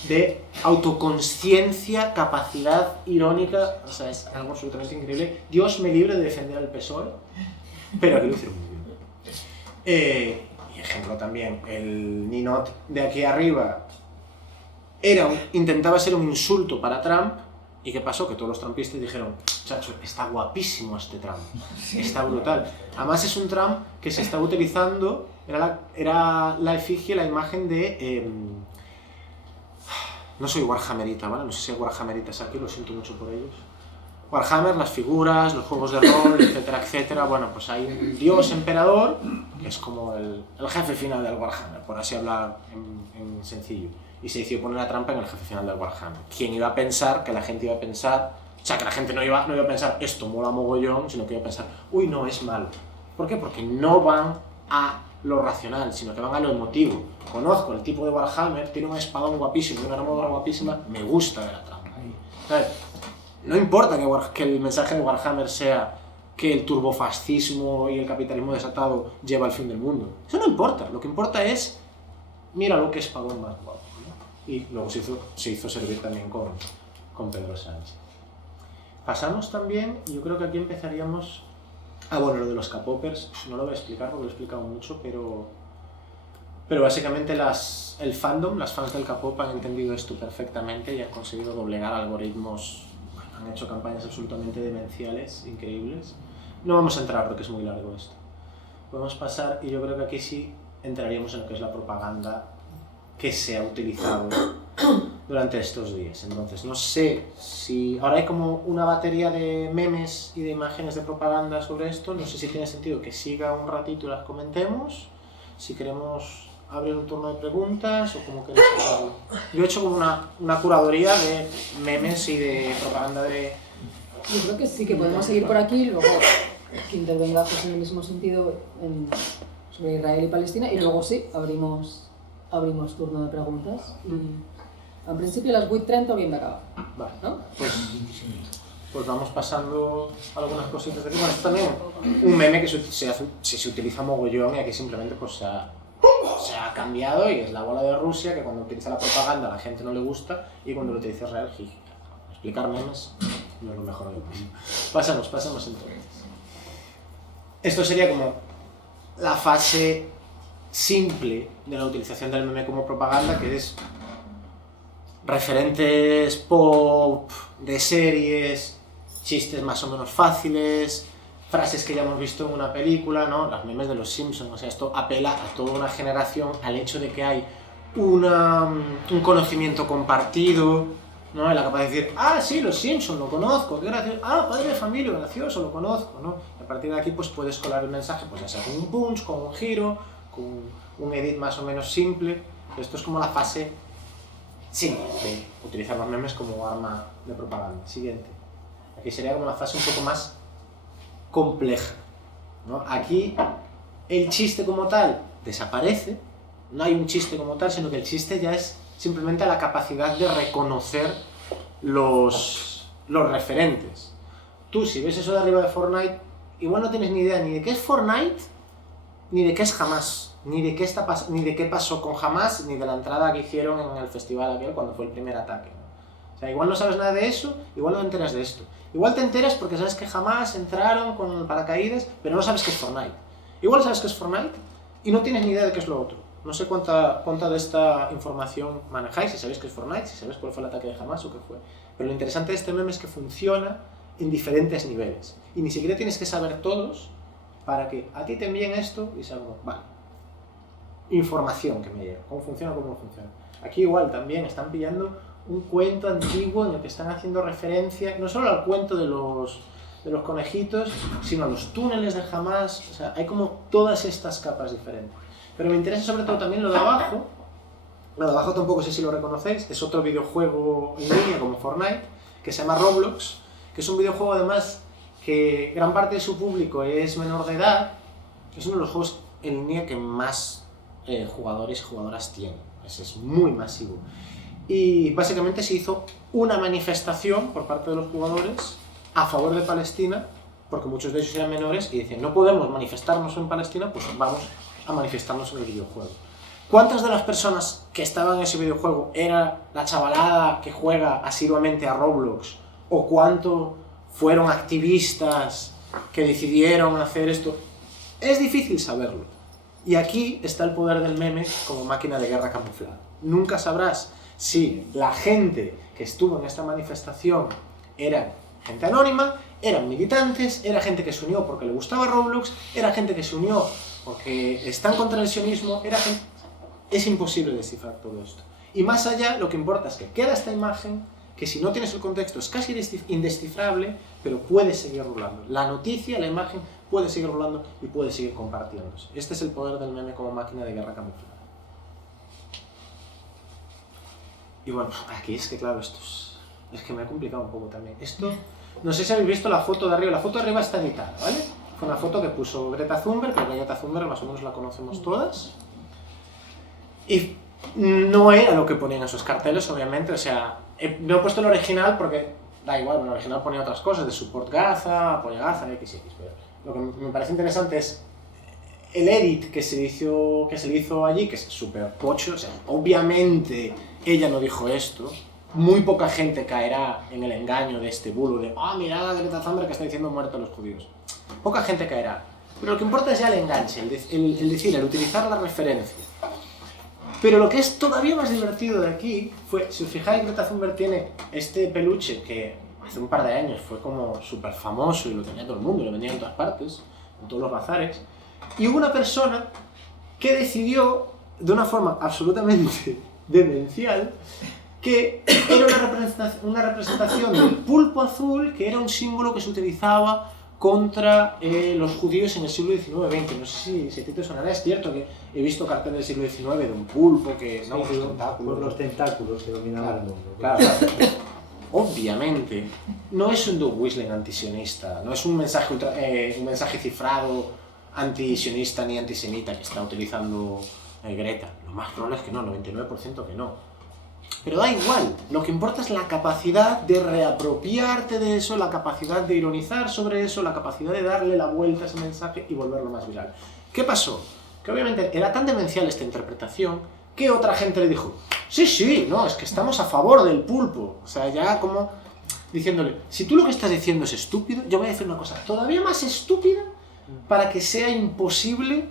de autoconsciencia, capacidad irónica, o sea, es algo absolutamente increíble. Dios me libre de defender al PSOE, pero aquí lo hicieron muy bien. Y ejemplo también, el Ninot de aquí arriba intentaba ser un insulto para Trump, ¿y qué pasó? Que todos los trumpistas dijeron, chacho, está guapísimo este Trump, está brutal. Además es un Trump que se estaba utilizando, era la efigie, la imagen de... no soy Warhammerita, ¿vale? No sé si hay Warhammeritas aquí, lo siento mucho por ellos. Warhammer, las figuras, los juegos de rol, etcétera, etcétera. Bueno, pues hay un dios emperador, que es como el jefe final del Warhammer, por así hablar en sencillo. Y se decidió poner a Trump en el jefe final del Warhammer. ¿Quién iba a pensar que la gente iba a pensar... O sea, que la gente no iba a pensar, esto mola mogollón, sino que iba a pensar, uy, no, es malo. ¿Por qué? Porque no van a lo racional, sino que van a lo emotivo. Conozco el tipo de Warhammer, tiene un espadón guapísimo y una armadura guapísima, me gusta ver a Trump ahí. ¿Sabes? No importa que el mensaje de Warhammer sea que el turbofascismo y el capitalismo desatado lleva al fin del mundo. Eso no importa, lo que importa es, mira lo que espadón más guapo, ¿no? Y luego se hizo servir también con Pedro Sánchez. Pasamos también, yo creo que aquí empezaríamos... bueno, lo de los K-popers, no lo voy a explicar porque lo he explicado mucho, pero básicamente el fandom, las fans del K-pop han entendido esto perfectamente y han conseguido doblegar algoritmos, han hecho campañas absolutamente demenciales, increíbles. No vamos a entrar porque es muy largo esto. Podemos pasar y yo creo que aquí sí entraríamos en lo que es la propaganda que se ha utilizado durante estos días. Entonces, no sé si... Ahora hay como una batería de memes y de imágenes de propaganda sobre esto. No sé si tiene sentido que siga un ratito y las comentemos. Si queremos abrir un turno de preguntas o como queréis hacerlo. Yo he hecho como una curaduría de memes y de propaganda de... Yo creo que sí, que podemos seguir por aquí, luego que intervenga pues, en el mismo sentido sobre Israel y Palestina, y luego sí, abrimos turno de preguntas. En principio a las 8:30 hauríem d'acabar. Vale, ¿no? Pues vamos pasando algunas cositas de aquí. Bueno, esto también un meme que se utiliza mogollón y aquí simplemente pues se ha cambiado y es la bola de Rusia, que cuando utiliza la propaganda a la gente no le gusta y cuando lo utiliza Israel, jiji. Explicar memes no es lo mejor del mundo. Pasamos entonces. Esto sería como la fase simple de la utilización del meme como propaganda, que es referentes pop, de series, chistes más o menos fáciles, frases que ya hemos visto en una película, ¿no? Los memes de los Simpsons, o sea, esto apela a toda una generación al hecho de que hay un conocimiento compartido, ¿no? La capacidad de decir, sí, los Simpsons, lo conozco, qué gracioso, Padre de Familia, gracioso, lo conozco, ¿no? Y a partir de aquí pues puedes colar el mensaje, pues ya sea con un punch, con un giro, con un edit más o menos simple. Esto es como la fase simple de utilizar los memes como arma de propaganda. Siguiente. Aquí sería como la fase un poco más compleja, ¿no? Aquí el chiste como tal desaparece, no hay un chiste como tal, sino que el chiste ya es simplemente la capacidad de reconocer los referentes. Tú, si ves eso de arriba de Fortnite, igual no tienes ni idea ni de qué es Fortnite, ni de qué es Hamas, ni de qué pasó con Hamas, ni de la entrada que hicieron en el festival aquel cuando fue el primer ataque, ¿no? O sea, igual no sabes nada de eso, igual no te enteras de esto. Igual te enteras porque sabes que Hamas entraron con el paracaídas, pero no sabes qué es Fortnite. Igual sabes qué es Fortnite y no tienes ni idea de qué es lo otro. No sé cuánta de esta información manejáis, si sabéis qué es Fortnite, si sabéis cuál fue el ataque de Hamas o qué fue. Pero lo interesante de este meme es que funciona en diferentes niveles. Y ni siquiera tienes que saber todos para que a ti te envíen esto y sea como, vale, información que me llega, cómo funciona, cómo no funciona. Aquí igual también están pillando un cuento antiguo en el que están haciendo referencia no solo al cuento de los conejitos, sino a los túneles de Hamas. O sea, hay como todas estas capas diferentes. Pero me interesa sobre todo también lo de abajo. Lo de abajo tampoco sé si lo reconocéis, es otro videojuego en línea como Fortnite, que se llama Roblox, que es un videojuego además que gran parte de su público es menor de edad. Es uno de los juegos en línea que más jugadores y jugadoras tienen. Es muy masivo. Y básicamente se hizo una manifestación por parte de los jugadores a favor de Palestina, porque muchos de ellos eran menores y decían, no podemos manifestarnos en Palestina, pues vamos a manifestarnos en el videojuego. ¿Cuántas de las personas que estaban en ese videojuego era la chavalada que juega asiduamente a Roblox? ¿O cuánto fueron activistas que decidieron hacer esto? Es difícil saberlo. Y aquí está el poder del meme como máquina de guerra camuflada. Nunca sabrás si la gente que estuvo en esta manifestación eran gente anónima, eran militantes, era gente que se unió porque le gustaba Roblox, era gente que se unió porque están contra el sionismo, era gente... Es imposible descifrar todo esto. Y más allá, lo que importa es que queda esta imagen, que si no tienes el contexto es casi indescifrable, pero puede seguir rulando. La noticia, la imagen, puede seguir rulando y puede seguir compartiéndose. Este es el poder del meme como máquina de guerra camuflada. Y bueno, aquí es que claro, esto es que me ha complicado un poco también. Esto, no sé si habéis visto la foto de arriba. La foto de arriba está editada, ¿vale? Fue una foto que puso Greta Thunberg, creo que Greta Thunberg más o menos la conocemos todas. Y no era lo que ponían en sus carteles, obviamente. O sea, no he puesto el original porque da igual, bueno, el original ponía otras cosas, de support Gaza, apoya Gaza, XX, pero lo que me parece interesante es el edit que se le hizo allí, que es súper pocho. O sea, obviamente ella no dijo esto. Muy poca gente caerá en el engaño de este bulo de mirad a Greta Thunberg que está diciendo muerto a los judíos. Poca gente caerá. Pero lo que importa es ya el enganche, el utilizar la referencia. Pero lo que es todavía más divertido de aquí fue, si os fijáis, Greta Thunberg tiene este peluche que hace un par de años fue como súper famoso y lo tenía todo el mundo, lo vendía en todas partes, en todos los bazares. Y hubo una persona que decidió, de una forma absolutamente demencial, que era una representación del pulpo azul, que era un símbolo que se utilizaba contra los judíos en el siglo XIX-XX. No sé si a ti te sonará, es cierto que he visto carteles del siglo XIX de un pulpo que... Sí, no, los tentáculos que dominaban el mundo. Claro. Obviamente, no es un dog whistling antisionista, no es un mensaje cifrado antisionista ni antisemita que está utilizando Greta. Lo más probable es que no, 99% que no. Pero da igual, lo que importa es la capacidad de reapropiarte de eso, la capacidad de ironizar sobre eso, la capacidad de darle la vuelta a ese mensaje y volverlo más viral. ¿Qué pasó? Que obviamente era tan demencial esta interpretación que otra gente le dijo, sí, no, es que estamos a favor del pulpo. O sea, ya como diciéndole, si tú lo que estás diciendo es estúpido, yo voy a decir una cosa todavía más estúpida para que sea imposible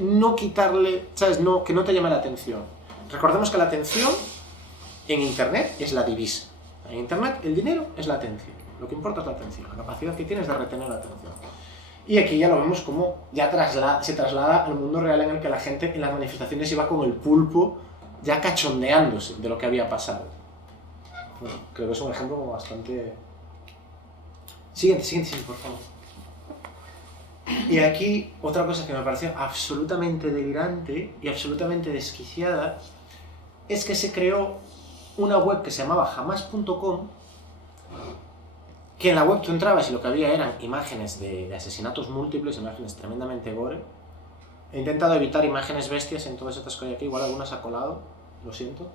no quitarle, ¿sabes? No, que no te llame la atención. Recordemos que la atención en Internet es la divisa. En Internet el dinero es la atención. Lo que importa es la atención, la capacidad que tienes de retener la atención. Y aquí ya lo vemos como ya se traslada al mundo real en el que la gente en las manifestaciones iba con el pulpo ya cachondeándose de lo que había pasado. Bueno, creo que es un ejemplo como bastante... Siguiente, por favor. Y aquí otra cosa que me pareció absolutamente delirante y absolutamente desquiciada es que se creó una web que se llamaba Hamas.com, que en la web tú entrabas y lo que había eran imágenes de asesinatos múltiples, imágenes tremendamente gore. He intentado evitar imágenes bestias en todas estas que hay aquí, igual algunas ha colado, lo siento.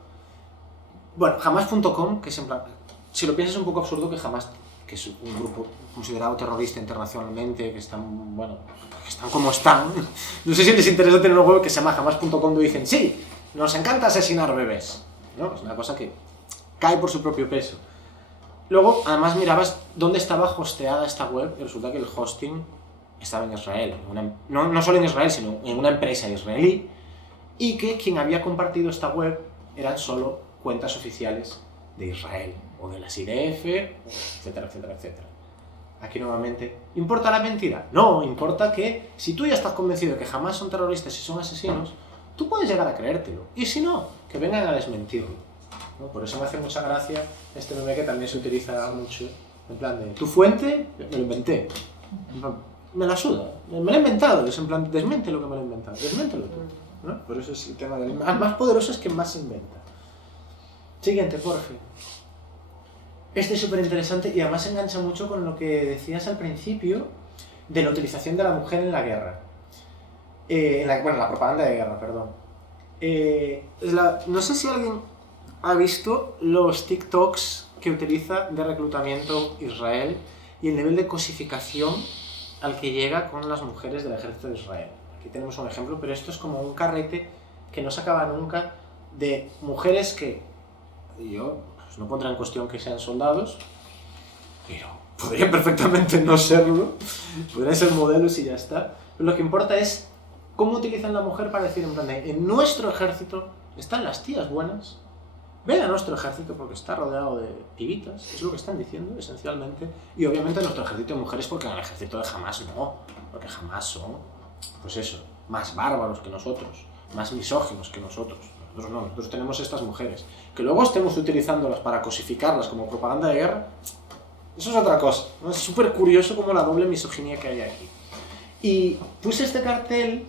Bueno, Hamas.com, que es en plan... Si lo piensas es un poco absurdo que Hamas que es un grupo considerado terrorista internacionalmente, que están, bueno, que están como están. No sé si les interesa tener un web que se llama jamás.com donde dicen, sí, nos encanta asesinar bebés, ¿no? Es una cosa que cae por su propio peso. Luego, además, mirabas dónde estaba hosteada esta web y resulta que el hosting estaba en Israel. No solo en Israel, sino en una empresa israelí, y que quien había compartido esta web eran solo cuentas oficiales de Israel, o de las IDF, etcétera, etcétera, etcétera. Aquí nuevamente, ¿importa la mentira? No, importa que si tú ya estás convencido de que jamás son terroristas y son asesinos, tú puedes llegar a creértelo. Y si no, que vengan a desmentirlo, ¿no? Por eso me hace mucha gracia este meme que también se utiliza mucho, en plan de, tu fuente, me lo inventé. Me la suda, me lo he inventado, es en plan, desmente lo que me lo he inventado, desméntelo tú, ¿no? Por eso es el tema del más poderoso es quien más se inventa. Siguiente, porfi. Este es súper interesante y además engancha mucho con lo que decías al principio de la utilización de la mujer en la guerra. La propaganda de guerra, perdón. No sé si alguien ha visto los TikToks que utiliza de reclutamiento Israel y el nivel de cosificación al que llega con las mujeres del ejército de Israel. Aquí tenemos un ejemplo, pero esto es como un carrete que no se acaba nunca de mujeres que yo pues, no pondré en cuestión que sean soldados, pero podrían perfectamente no serlo, podrían ser modelos y ya está. Pero lo que importa es cómo utilizan la mujer para decir en plan de, en nuestro ejército están las tías buenas, ven a nuestro ejército porque está rodeado de pibitas, es lo que están diciendo esencialmente, y obviamente nuestro ejército de mujeres porque en el ejército de Hamás no, porque Hamás son, pues eso, más bárbaros que nosotros, más misóginos que nosotros. Nosotros no, nosotros tenemos estas mujeres. Que luego estemos utilizándolas para cosificarlas como propaganda de guerra, eso es otra cosa, ¿no? Es súper curioso como la doble misoginia que hay aquí. Y puse este cartel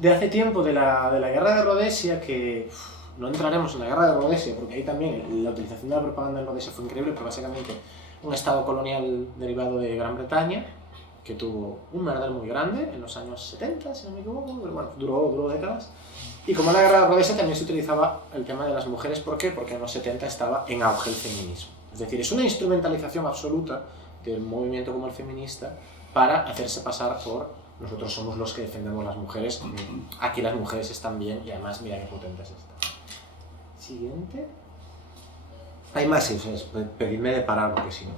de hace tiempo de la guerra de Rhodesia, que no entraremos en la guerra de Rhodesia, porque ahí también la utilización de la propaganda en Rhodesia fue increíble, pero básicamente un estado colonial derivado de Gran Bretaña, que tuvo un merder muy grande en los años 70, si no me equivoco, pero bueno, duró décadas. Y como en la guerra de Rhodesia también se utilizaba el tema de las mujeres, ¿por qué? Porque en los 70 estaba en auge el feminismo. Es decir, es una instrumentalización absoluta del movimiento como el feminista para hacerse pasar por nosotros somos los que defendemos las mujeres, aquí las mujeres están bien y además mira qué potentes están. Siguiente. Hay más, sí, pedidme de parar porque si no.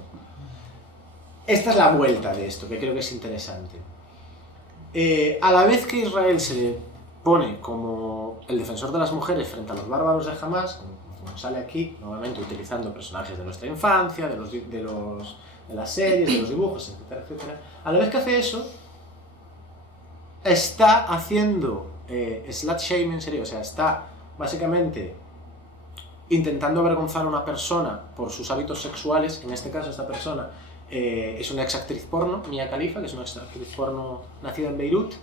Esta es la vuelta de esto, que creo que es interesante. A la vez que Israel se pone como el defensor de las mujeres frente a los bárbaros de Hamás, como sale aquí, nuevamente utilizando personajes de nuestra infancia, de las series, de los dibujos, etcétera, etcétera. A la vez que hace eso, está haciendo slut shaming, en serio, o sea, está básicamente intentando avergonzar a una persona por sus hábitos sexuales. En este caso, esta persona es una ex actriz porno, Mia Khalifa, que es una ex actriz porno nacida en Beirut,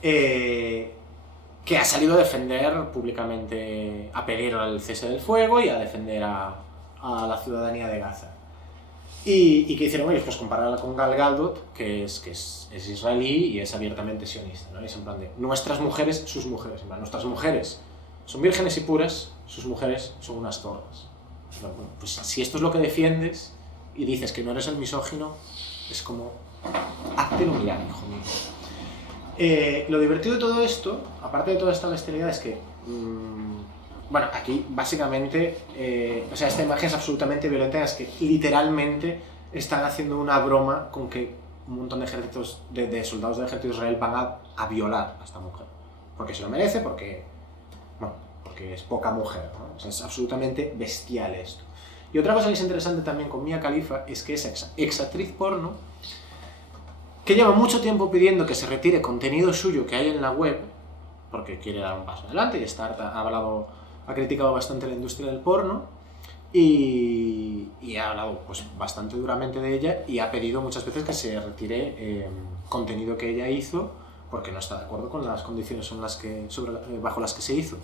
que ha salido a defender públicamente, a pedir el cese del fuego y a defender a la ciudadanía de Gaza. ¿Y qué hicieron ellos? Pues compararla con Gal Gadot, que es israelí y es abiertamente sionista, ¿no? Y es en plan de, nuestras mujeres, sus mujeres, en plan, nuestras mujeres son vírgenes y puras, sus mujeres son unas zorras. Bueno, pues si esto es lo que defiendes y dices que no eres el misógino, es como, háztelo mirar, hijo mío. Lo divertido de todo esto, aparte de toda esta bestialidad, es que bueno, aquí básicamente, o sea, esta imagen es absolutamente violenta, es que literalmente están haciendo una broma con que un montón de ejércitos, de soldados del ejército de Israel van a violar a esta mujer. Porque se lo merece, porque es poca mujer, ¿no? O sea, es absolutamente bestial esto. Y otra cosa que es interesante también con Mia Khalifa es que es ex actriz porno que lleva mucho tiempo pidiendo que se retire contenido suyo que hay en la web, porque quiere dar un paso adelante y ha criticado bastante la industria del porno y ha hablado pues, bastante duramente de ella y ha pedido muchas veces que se retire contenido que ella hizo porque no está de acuerdo con las condiciones bajo las que se hizo.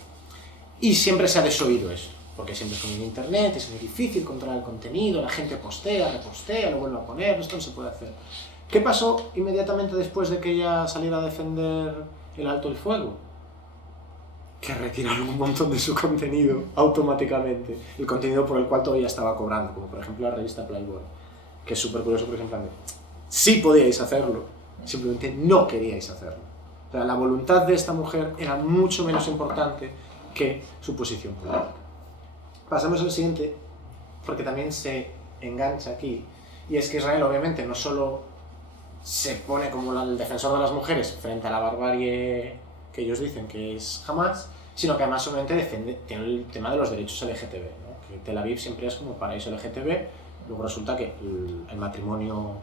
Y siempre se ha desoído eso, porque siempre es como en internet, es muy difícil controlar el contenido, la gente postea, repostea, lo vuelve a poner, esto no se puede hacer. ¿Qué pasó inmediatamente después de que ella saliera a defender el alto el fuego? Que retiraron un montón de su contenido automáticamente, el contenido por el cual todavía estaba cobrando, como por ejemplo la revista Playboy. que es súper curioso, por ejemplo, sí podíais hacerlo, simplemente no queríais hacerlo. O sea, la voluntad de esta mujer era mucho menos importante que su posición política. Pasamos al siguiente, porque también se engancha aquí, y es que Israel obviamente no solo se pone como el defensor de las mujeres frente a la barbarie que ellos dicen que es Hamas, sino que además obviamente tiene el tema de los derechos LGTB, ¿no? Que Tel Aviv siempre es como paraíso LGTB, luego resulta que el matrimonio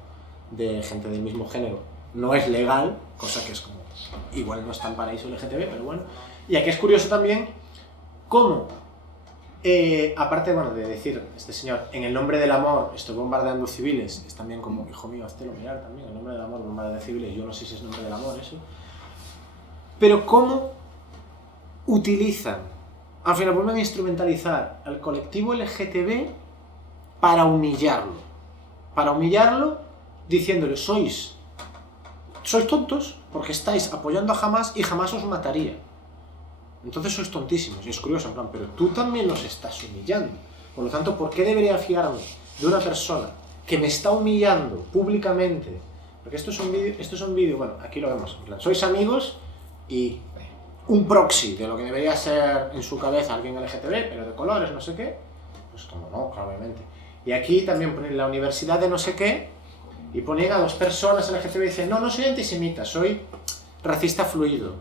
de gente del mismo género no es legal, cosa que es como, igual no es tan paraíso LGTB, pero bueno. Y aquí es curioso también cómo, aparte bueno, de decir, este señor, en el nombre del amor estoy bombardeando civiles, es también como, hijo mío, hazte mirar también, en el nombre del amor bombardear civiles, yo no sé si es nombre del amor eso, pero cómo utilizan, al final vuelven a instrumentalizar al colectivo LGTB para humillarlo diciéndole sois tontos porque estáis apoyando a Hamas y Hamas os mataría. Entonces sois tontísimos. Y es curioso, en plan, pero tú también los estás humillando. Por lo tanto, ¿por qué debería fiarme de una persona que me está humillando públicamente? Porque esto es un vídeo, bueno, aquí lo vemos, en plan, sois amigos y un proxy de lo que debería ser en su cabeza alguien LGTB, pero de colores, no sé qué, pues como no, claro, obviamente. Y aquí también ponen la universidad de no sé qué, y ponen a dos personas LGTB y dicen, no soy antisemita, soy racista fluido.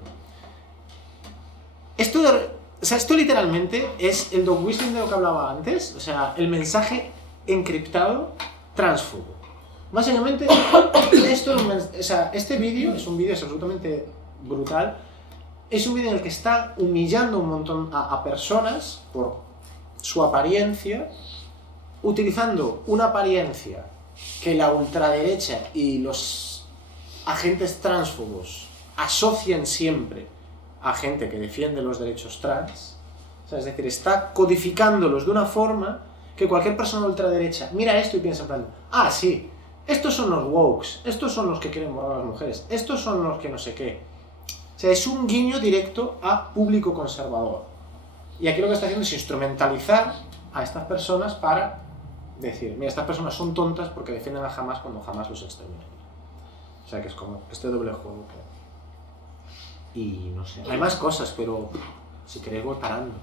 Esto literalmente es el dog whistling de lo que hablaba antes, o sea, el mensaje encriptado transfobo. Básicamente, este vídeo es un vídeo absolutamente brutal, es un vídeo en el que está humillando un montón a personas por su apariencia, utilizando una apariencia que la ultraderecha y los agentes transfobos asocian siempre a gente que defiende los derechos trans. O sea, es decir, está codificándolos de una forma que cualquier persona ultraderecha mira esto y piensa en plan, ah, sí, estos son los wokes, estos son los que quieren borrar a las mujeres, estos son los que no sé qué. O sea, es un guiño directo a público conservador. Y aquí lo que está haciendo es instrumentalizar a estas personas para decir, mira, estas personas son tontas porque defienden a Hamas cuando Hamas los extermina. O sea, que es como este doble juego que... Y no sé, hay más cosas, pero si queréis voy parando.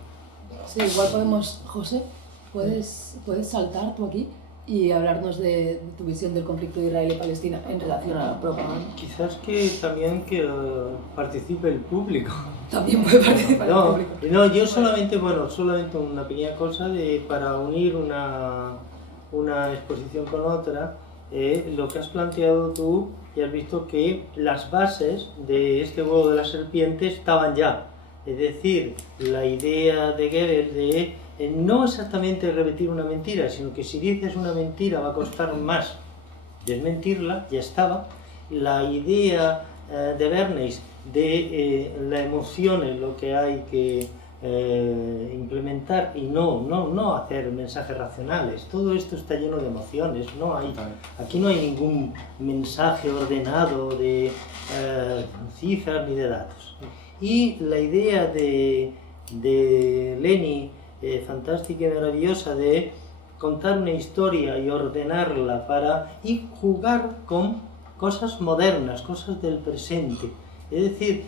Sí, igual podemos, José, puedes saltar tú aquí y hablarnos de tu visión del conflicto de Israel y Palestina en relación a la propaganda. Quizás que también que participe el público. También puede participar el público. No, yo solamente una pequeña cosa para unir una exposición con otra, lo que has planteado tú, y has visto que las bases de este huevo de la serpiente estaban ya. Es decir, la idea de Goebbels de no exactamente repetir una mentira, sino que si dices una mentira va a costar más desmentirla, ya estaba. La idea de Bernays de la emoción es lo que hay que implementar y no hacer mensajes racionales. Todo esto está lleno de emociones, aquí no hay ningún mensaje ordenado de cifras ni de datos. Y la idea de Leni, fantástica y maravillosa, de contar una historia y ordenarla y jugar con cosas modernas, cosas del presente. Es decir,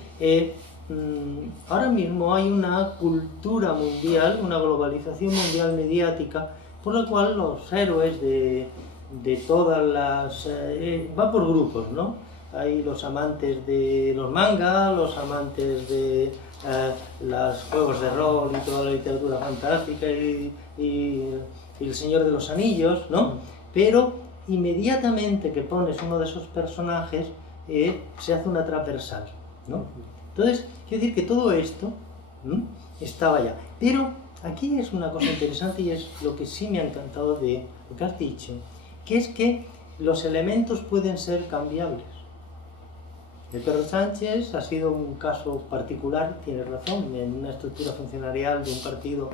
ahora mismo hay una cultura mundial, una globalización mundial mediática, por la cual los héroes de todas las... va por grupos, ¿no? Hay los amantes de los manga, los amantes de los juegos de rol y toda la literatura fantástica y El Señor de los Anillos, ¿no? Pero inmediatamente que pones uno de esos personajes, se hace una transversal, ¿no? Entonces, quiero decir que todo esto estaba ya. Pero aquí es una cosa interesante y es lo que sí me ha encantado de lo que has dicho, que es que los elementos pueden ser cambiables. El Pedro Sánchez ha sido un caso particular, tienes razón, en una estructura funcionarial de un partido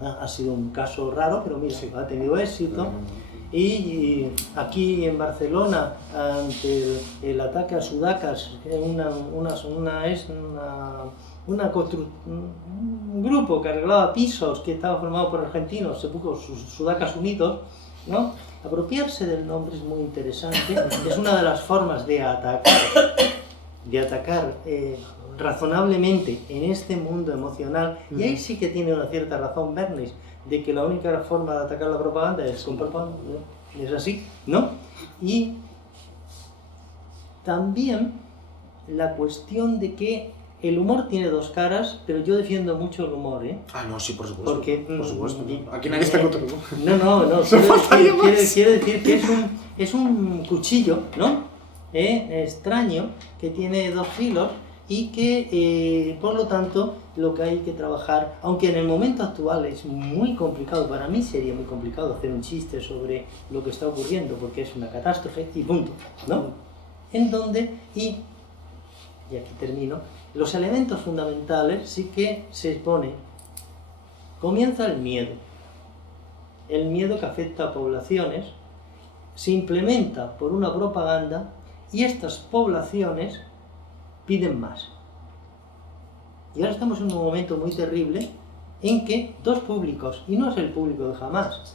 ha sido un caso raro, pero mira, ha tenido éxito. Y aquí en Barcelona, ante el ataque a Sudacas, un grupo que arreglaba pisos que estaba formado por argentinos, se puso Sudacas Unidos, ¿no? Apropiarse del nombre es muy interesante, es una de las formas de atacar razonablemente en este mundo emocional, y ahí sí que tiene una cierta razón Bernays, de que la única forma de atacar la propaganda es con propaganda, ¿no? Es así, ¿no? Y también la cuestión de que el humor tiene dos caras, pero yo defiendo mucho el humor, ¿eh? Ah, no, sí, por supuesto. Porque, por supuesto. Aquí nadie está contra el humor. No. Quiero decir que es un cuchillo, ¿no? Extraño, que tiene dos filos y que, por lo tanto, lo que hay que trabajar, aunque en el momento actual es muy complicado, para mí sería muy complicado hacer un chiste sobre lo que está ocurriendo, porque es una catástrofe y punto, ¿no? En donde, y aquí termino, los elementos fundamentales sí que se exponen. Comienza el miedo que afecta a poblaciones, se implementa por una propaganda y estas poblaciones piden más. Y ahora estamos en un momento muy terrible en que dos públicos, y no es el público de Hamás,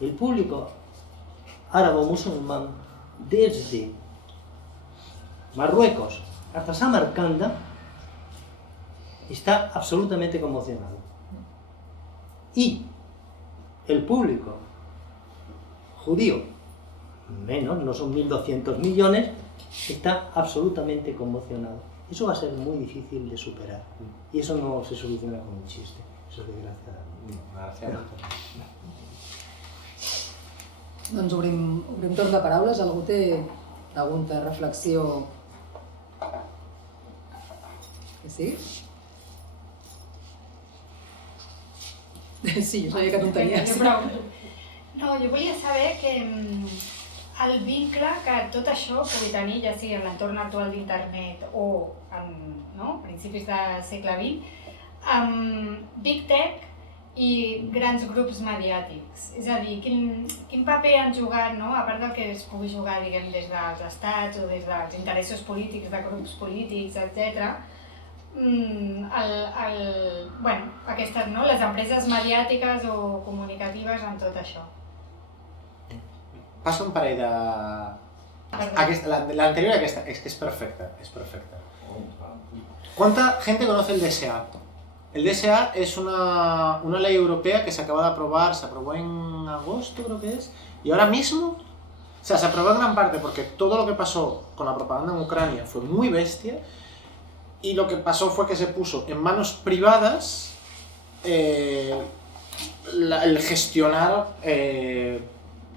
el público árabe-musulmán desde Marruecos hasta Samarcanda está absolutamente conmocionado. Y el público judío, menos, no son 1.200 millones, está absolutamente conmocionado. Eso va a ser muy difícil de superar. Y eso no se soluciona con un chiste. Eso es desgraciadamente. Doncs obrim torn de paraules. Algú té pregunta, reflexió? Que sí? Sí, jo sabia que tonteries. Jo pregunto. No, jo volia saber que el vincle que tot això pugui tenir, ja sigui en l'entorn actual d'internet o en principis del segle XX, amb Big Tech i grans grups mediàtics. És a dir, quin paper han jugat, no? A part del que es pugui jugar, diguem, des dels estats o des dels interessos polítics, de grups polítics, etc. Aquestes, no? Les empreses mediàtiques o comunicatives en tot això. Passa un parell de... L'anterior aquesta, és que és perfecta, és perfecta. ¿Cuánta gente conoce el DSA? El DSA es una ley europea que se acaba de aprobar, se aprobó en agosto creo que es, y ahora mismo, o sea, se aprobó en gran parte porque todo lo que pasó con la propaganda en Ucrania fue muy bestia, y lo que pasó fue que se puso en manos privadas el gestionar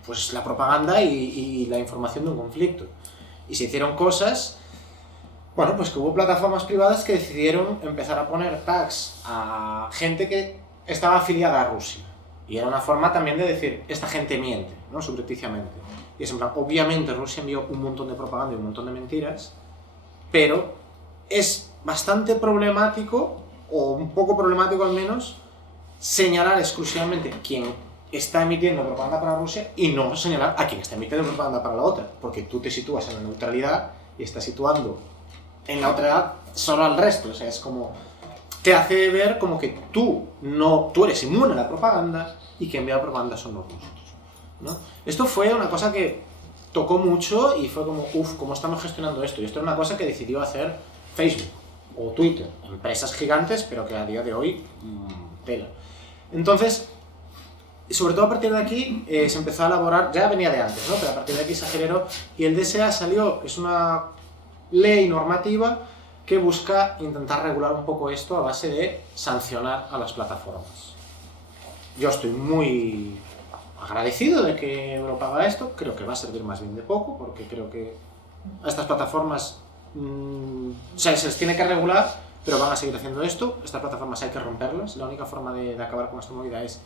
pues la propaganda y la información de un conflicto. Y se hicieron cosas, bueno, pues que hubo plataformas privadas que decidieron empezar a poner tags a gente que estaba afiliada a Rusia. Y era una forma también de decir, esta gente miente, ¿no? Subrepticiamente. Y es en plan, obviamente Rusia envió un montón de propaganda y un montón de mentiras, pero es bastante problemático, o un poco problemático al menos, señalar exclusivamente quién está emitiendo propaganda para Rusia y no señalar a quien está emitiendo propaganda para la otra, porque tú te sitúas en la neutralidad y estás situando en la neutralidad solo al resto, o sea, es como... te hace ver como que tú eres inmune a la propaganda y que envía propaganda son los rusos, ¿no? Esto fue una cosa que tocó mucho y fue como, ¿cómo estamos gestionando esto? Y esto era una cosa que decidió hacer Facebook o Twitter, empresas gigantes, pero que a día de hoy, tela. Entonces, sobre todo a partir de aquí se empezó a elaborar, ya venía de antes, ¿no? Pero a partir de aquí se aceleró y el DSA salió, es una ley normativa que busca intentar regular un poco esto a base de sancionar a las plataformas. Yo estoy muy agradecido de que Europa haga esto, creo que va a servir más bien de poco, porque creo que a estas plataformas se les tiene que regular, pero van a seguir haciendo esto. Estas plataformas hay que romperlas, la única forma de acabar con esta movida es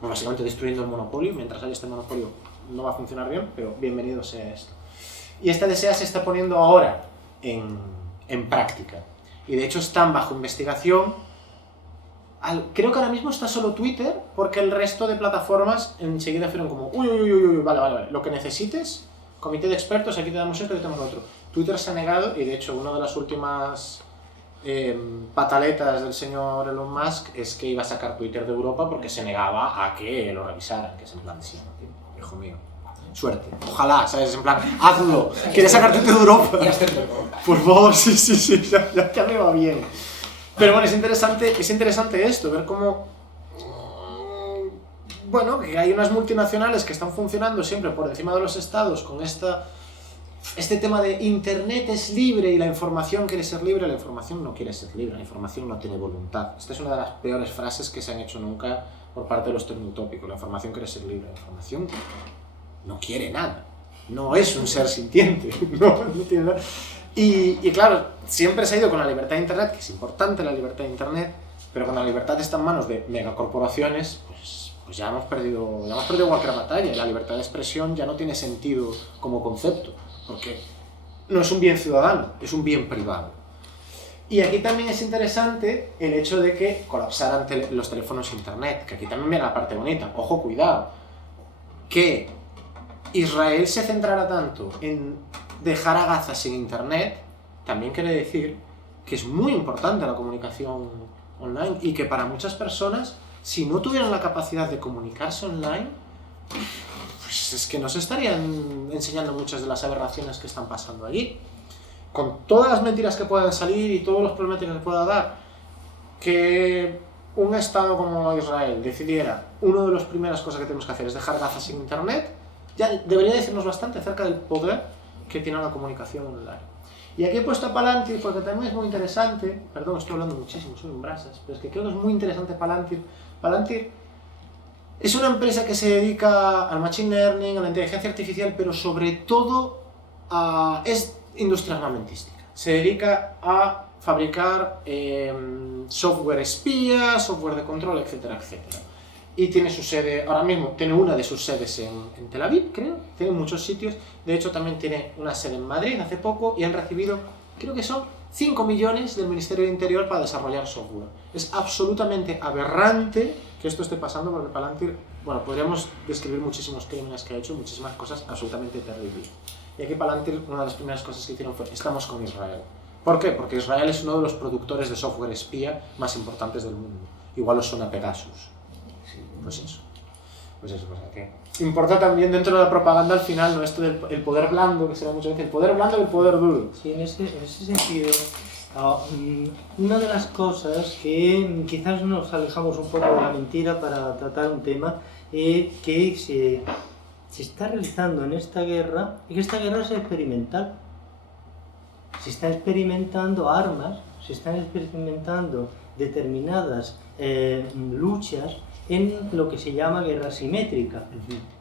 básicamente destruyendo el monopolio. Mientras haya este monopolio no va a funcionar bien, pero bienvenido sea esto. Y este DSA se está poniendo ahora en práctica, y de hecho están bajo investigación. Creo que ahora mismo está solo Twitter, porque el resto de plataformas enseguida fueron como vale, lo que necesites, comité de expertos, aquí te damos esto, aquí te damos lo otro. Twitter se ha negado, y de hecho una de las últimas pataletas del señor Elon Musk es que iba a sacar Twitter de Europa porque se negaba a que lo revisaran, que es en plan, sí, hijo mío, suerte, ojalá, ¿sabes? En plan, hazlo, ¿quieres sacar Twitter de Europa? Por favor, sí, ya me va bien. Pero bueno, es interesante esto, ver cómo, bueno, que hay unas multinacionales que están funcionando siempre por encima de los estados con este tema de Internet es libre y la información quiere ser libre. La información no quiere ser libre, la información no tiene voluntad. Esta es una de las peores frases que se han hecho nunca por parte de los tecnotópicos. La información quiere ser libre, la información no quiere nada, no es un ser sintiente, no tiene nada. Y claro, siempre se ha ido con la libertad de Internet, que es importante la libertad de Internet, pero cuando la libertad está en manos de megacorporaciones, pues ya hemos perdido cualquier batalla, y la libertad de expresión ya no tiene sentido como concepto, porque no es un bien ciudadano, es un bien privado. Y aquí también es interesante el hecho de que colapsaran los teléfonos Internet, que aquí también viene la parte bonita. Ojo, cuidado, que Israel se centrara tanto en dejar a Gaza sin Internet, también quiere decir que es muy importante la comunicación online y que para muchas personas, si no tuvieran la capacidad de comunicarse online, pues es que nos estarían enseñando muchas de las aberraciones que están pasando allí. Con todas las mentiras que puedan salir y todos los problemas que pueda dar, que un estado como Israel decidiera, una de las primeras cosas que tenemos que hacer es dejar Gaza sin Internet, ya debería decirnos bastante acerca del poder que tiene la comunicación online. Y aquí he puesto a Palantir porque también es muy interesante, perdón, estoy hablando muchísimo, soy un brasas, pero es que creo que es muy interesante Palantir. Palantir es una empresa que se dedica al machine learning, a la inteligencia artificial, pero sobre todo es industria armamentística. Se dedica a fabricar software espía, software de control, etcétera, etcétera. Y tiene su sede, ahora mismo, tiene una de sus sedes en Tel Aviv, creo, tiene muchos sitios, de hecho también tiene una sede en Madrid hace poco y han recibido, creo que son 5 millones del Ministerio de Interior para desarrollar software. Es absolutamente aberrante que esto esté pasando porque Palantir, bueno, podríamos describir muchísimos crímenes que ha hecho, muchísimas cosas absolutamente terribles. Y aquí Palantir, una de las primeras cosas que hicieron fue, estamos con Israel. ¿Por qué? Porque Israel es uno de los productores de software espía más importantes del mundo. Igual os suena Pegasus. Pues eso, pues que importa también dentro de la propaganda al final, ¿no? Esto del el poder blando, que se da muchas veces, el poder blando y el poder duro. Sí, en ese sentido, una de las cosas que quizás nos alejamos un poco de la mentira para tratar un tema que se está realizando en esta guerra, y que esta guerra es experimental. Se están experimentando armas, se están experimentando determinadas luchas en lo que se llama guerra simétrica.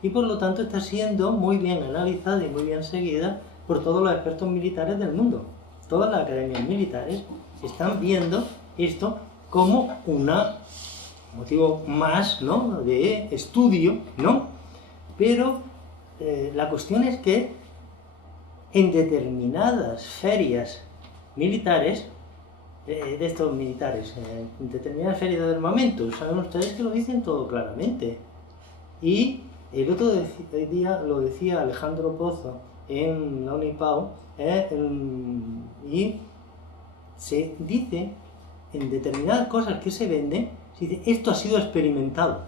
Y por lo tanto está siendo muy bien analizada y muy bien seguida por todos los expertos militares del mundo. Todas las academias militares están viendo esto como un motivo más, ¿no?, de estudio, ¿no? Pero la cuestión es que en determinadas ferias militares, de estos militares, en determinadas ferias de armamento, saben ustedes que lo dicen todo claramente. Y el otro día lo decía Alejandro Pozo en la Unipau, y se dice en determinadas cosas que se venden, se dice, esto ha sido experimentado.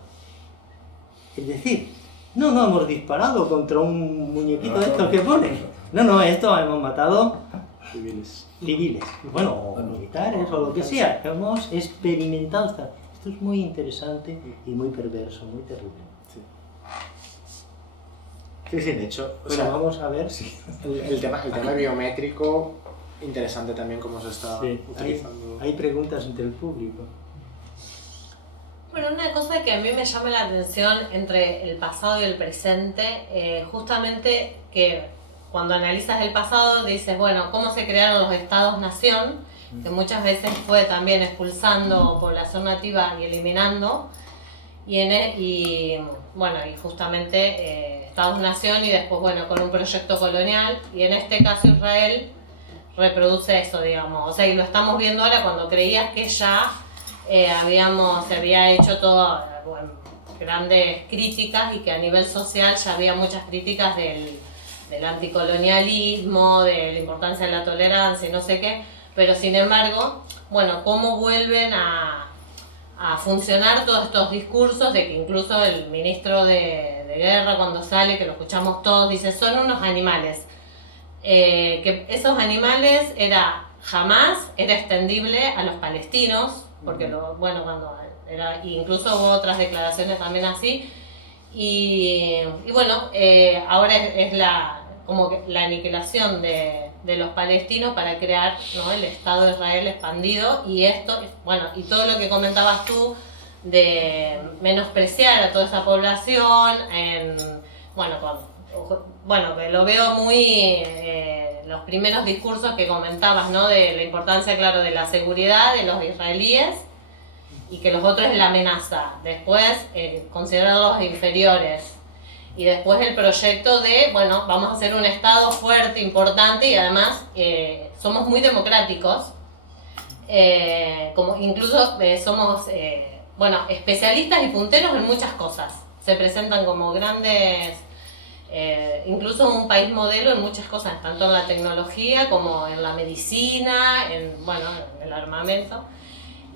Es decir, no hemos disparado contra un muñequito de estos que ponen. No, esto hemos matado civiles, bueno, o militares o lo que sea. Hemos experimentado esto es muy interesante y muy perverso, muy terrible. Sí, de hecho, Vamos a ver si... el tema biométrico, interesante también cómo se está utilizando. Hay preguntas entre el público. Bueno, una cosa que a mí me llama la atención entre el pasado y el presente, justamente que cuando analizas el pasado dices, bueno, cómo se crearon los estados-nación, que muchas veces fue también expulsando población nativa y eliminando, y justamente estados-nación y después, bueno, con un proyecto colonial, y en este caso Israel reproduce eso, digamos, o sea, y lo estamos viendo ahora cuando creías que ya se había hecho todo, bueno, grandes críticas y que a nivel social ya había muchas críticas del anticolonialismo, de la importancia de la tolerancia y no sé qué. pero sin embargo, bueno, cómo vuelven a funcionar todos estos discursos de que incluso el ministro de guerra cuando sale, que lo escuchamos todos, dice son unos animales, que esos animales jamás era extendible a los palestinos, porque cuando incluso hubo otras declaraciones también así, y bueno, ahora es como que la aniquilación de los palestinos para crear, ¿no?, el Estado de Israel expandido, y y todo lo que comentabas tú de menospreciar a toda esa población, que lo veo muy los primeros discursos que comentabas, ¿no?, de la importancia, claro, de la seguridad de los israelíes y que los otros es la amenaza, después considerarlos inferiores. Y después el proyecto de, vamos a hacer un Estado fuerte, importante, y además somos muy democráticos. Incluso somos especialistas y punteros en muchas cosas. Se presentan como grandes, incluso un país modelo en muchas cosas, tanto en la tecnología como en la medicina, en el armamento.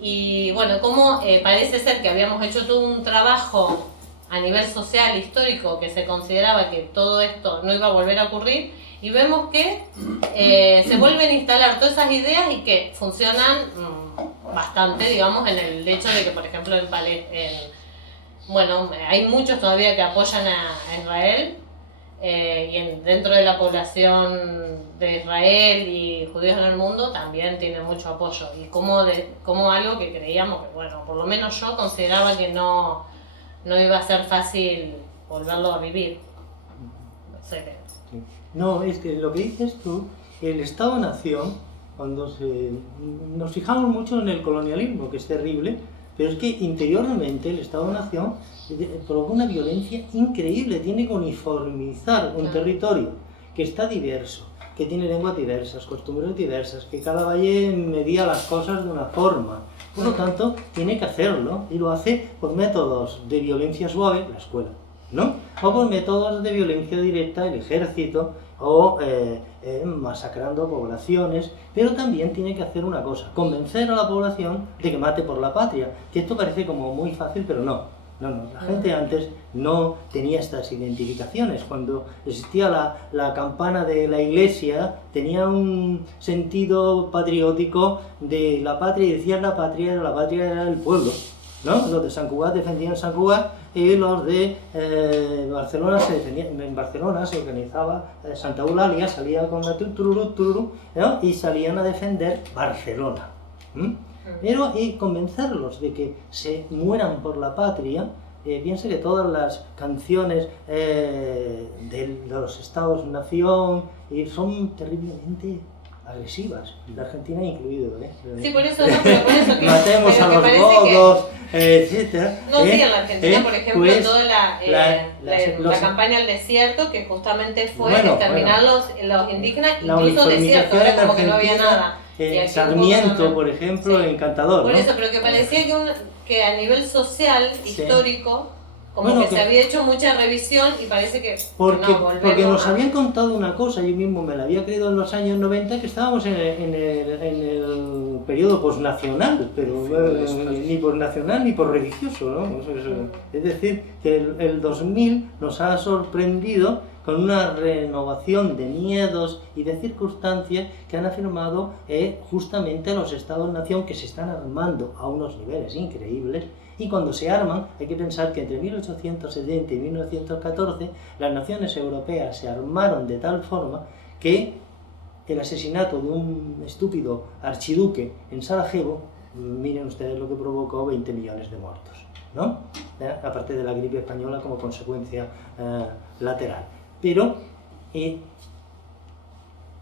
Y como parece ser que habíamos hecho todo un trabajo a nivel social, histórico, que se consideraba que todo esto no iba a volver a ocurrir, y vemos que se vuelven a instalar todas esas ideas y que funcionan bastante, digamos, en el hecho de que, por ejemplo, hay muchos todavía que apoyan a Israel, y dentro de la población de Israel y judíos en el mundo también tiene mucho apoyo, y como algo que creíamos que, por lo menos yo consideraba que no iba a ser fácil volverlo a vivir. No, es que lo que dices tú, el Estado-Nación, nos fijamos mucho en el colonialismo, que es terrible, pero es que interiormente el Estado-Nación provoca una violencia increíble, tiene que uniformizar un territorio que está diverso, que tiene lenguas diversas, costumbres diversas, que cada valle medía las cosas de una forma. Por lo tanto, tiene que hacerlo, y lo hace por métodos de violencia suave, la escuela, ¿no? O por métodos de violencia directa, el ejército, o masacrando poblaciones, pero también tiene que hacer una cosa, convencer a la población de que mate por la patria, que esto parece como muy fácil, pero no. La gente antes no tenía estas identificaciones. Cuando existía la campana de la iglesia, tenía un sentido patriótico de la patria, y decían la patria era el pueblo, ¿no? Los de Sant Cugat defendían Sant Cugat, y los de Barcelona en Barcelona se organizaba Santa Eulàlia, salía con la tururú, ¿no?, y salían a defender Barcelona. Pero convencerlos de que se mueran por la patria, piense que todas las canciones de los Estados-Nación son terriblemente agresivas, la Argentina incluido, Sí, por eso que matemos a los godos, etcétera. Sí, en la Argentina, por ejemplo, pues, toda la campaña al desierto, que justamente fue exterminar los indígenas, incluso desierto, era como que no había nada. Sarmiento, por ejemplo, encantador. Por eso, pero que parecía que a nivel social, histórico, como que se había hecho mucha revisión, y parece que porque nos habían contado una cosa, yo mismo me la había creído en los años 90, que estábamos en el periodo posnacional, pero ni posnacional ni posreligioso, ¿no? Es decir, que el 2000 nos ha sorprendido con una renovación de miedos y de circunstancias que han afirmado justamente los Estados-Nación, que se están armando a unos niveles increíbles. Y cuando se arman, hay que pensar que entre 1870 y 1914 las naciones europeas se armaron de tal forma que el asesinato de un estúpido archiduque en Sarajevo, miren ustedes lo que provocó 20 millones de muertos, ¿no? Aparte de la gripe española como consecuencia lateral. Pero,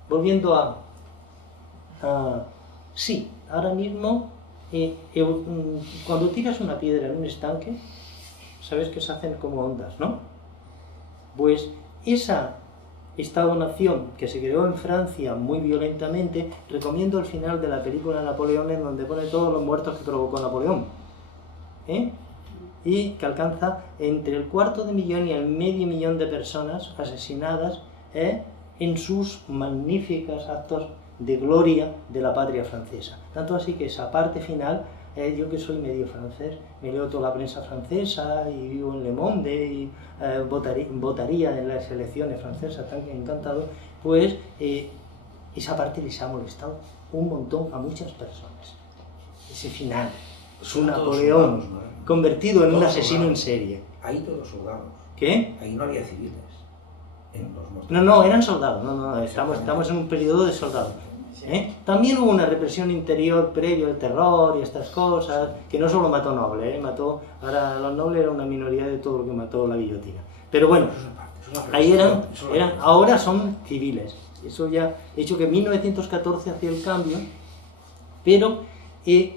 volviendo sí, ahora mismo, cuando tiras una piedra en un estanque, sabes que se hacen como ondas, ¿no? Pues esa Estado-Nación que se creó en Francia muy violentamente, recomiendo el final de la película Napoleón, en donde pone todos los muertos que provocó Napoleón, y que alcanza entre el 250.000 y el 500.000 de personas asesinadas en sus magníficos actos de gloria de la patria francesa. Tanto así que esa parte final, yo que soy medio francés, me leo toda la prensa francesa y vivo en Le Monde y votaría en las elecciones francesas, tan encantado, pues esa parte les ha molestado un montón a muchas personas. Ese final, su Napoleón, convertido en un asesino en serie. Ahí todos soldados. ¿Qué? Ahí no había civiles. En los muertos. No, eran soldados. No, estamos en un periodo de soldados. También hubo una represión interior previo al terror y estas cosas, que no solo mató nobles, ahora los nobles eran una minoría de todo lo que mató la guillotina. Pero bueno, ahí ahora son civiles. Eso ya ha hecho que en 1914 hacía el cambio, pero, y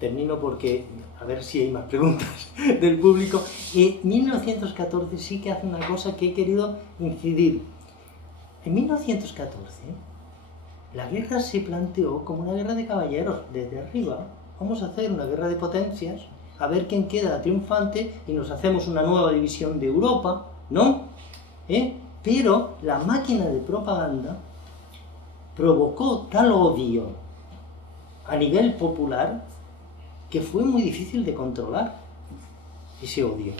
termino porque, a ver si hay más preguntas del público, 1914 sí que hace una cosa que he querido incidir. En 1914, la guerra se planteó como una guerra de caballeros, desde arriba. Vamos a hacer una guerra de potencias, a ver quién queda triunfante y nos hacemos una nueva división de Europa, ¿no? Pero la máquina de propaganda provocó tal odio a nivel popular que fue muy difícil de controlar ese odio.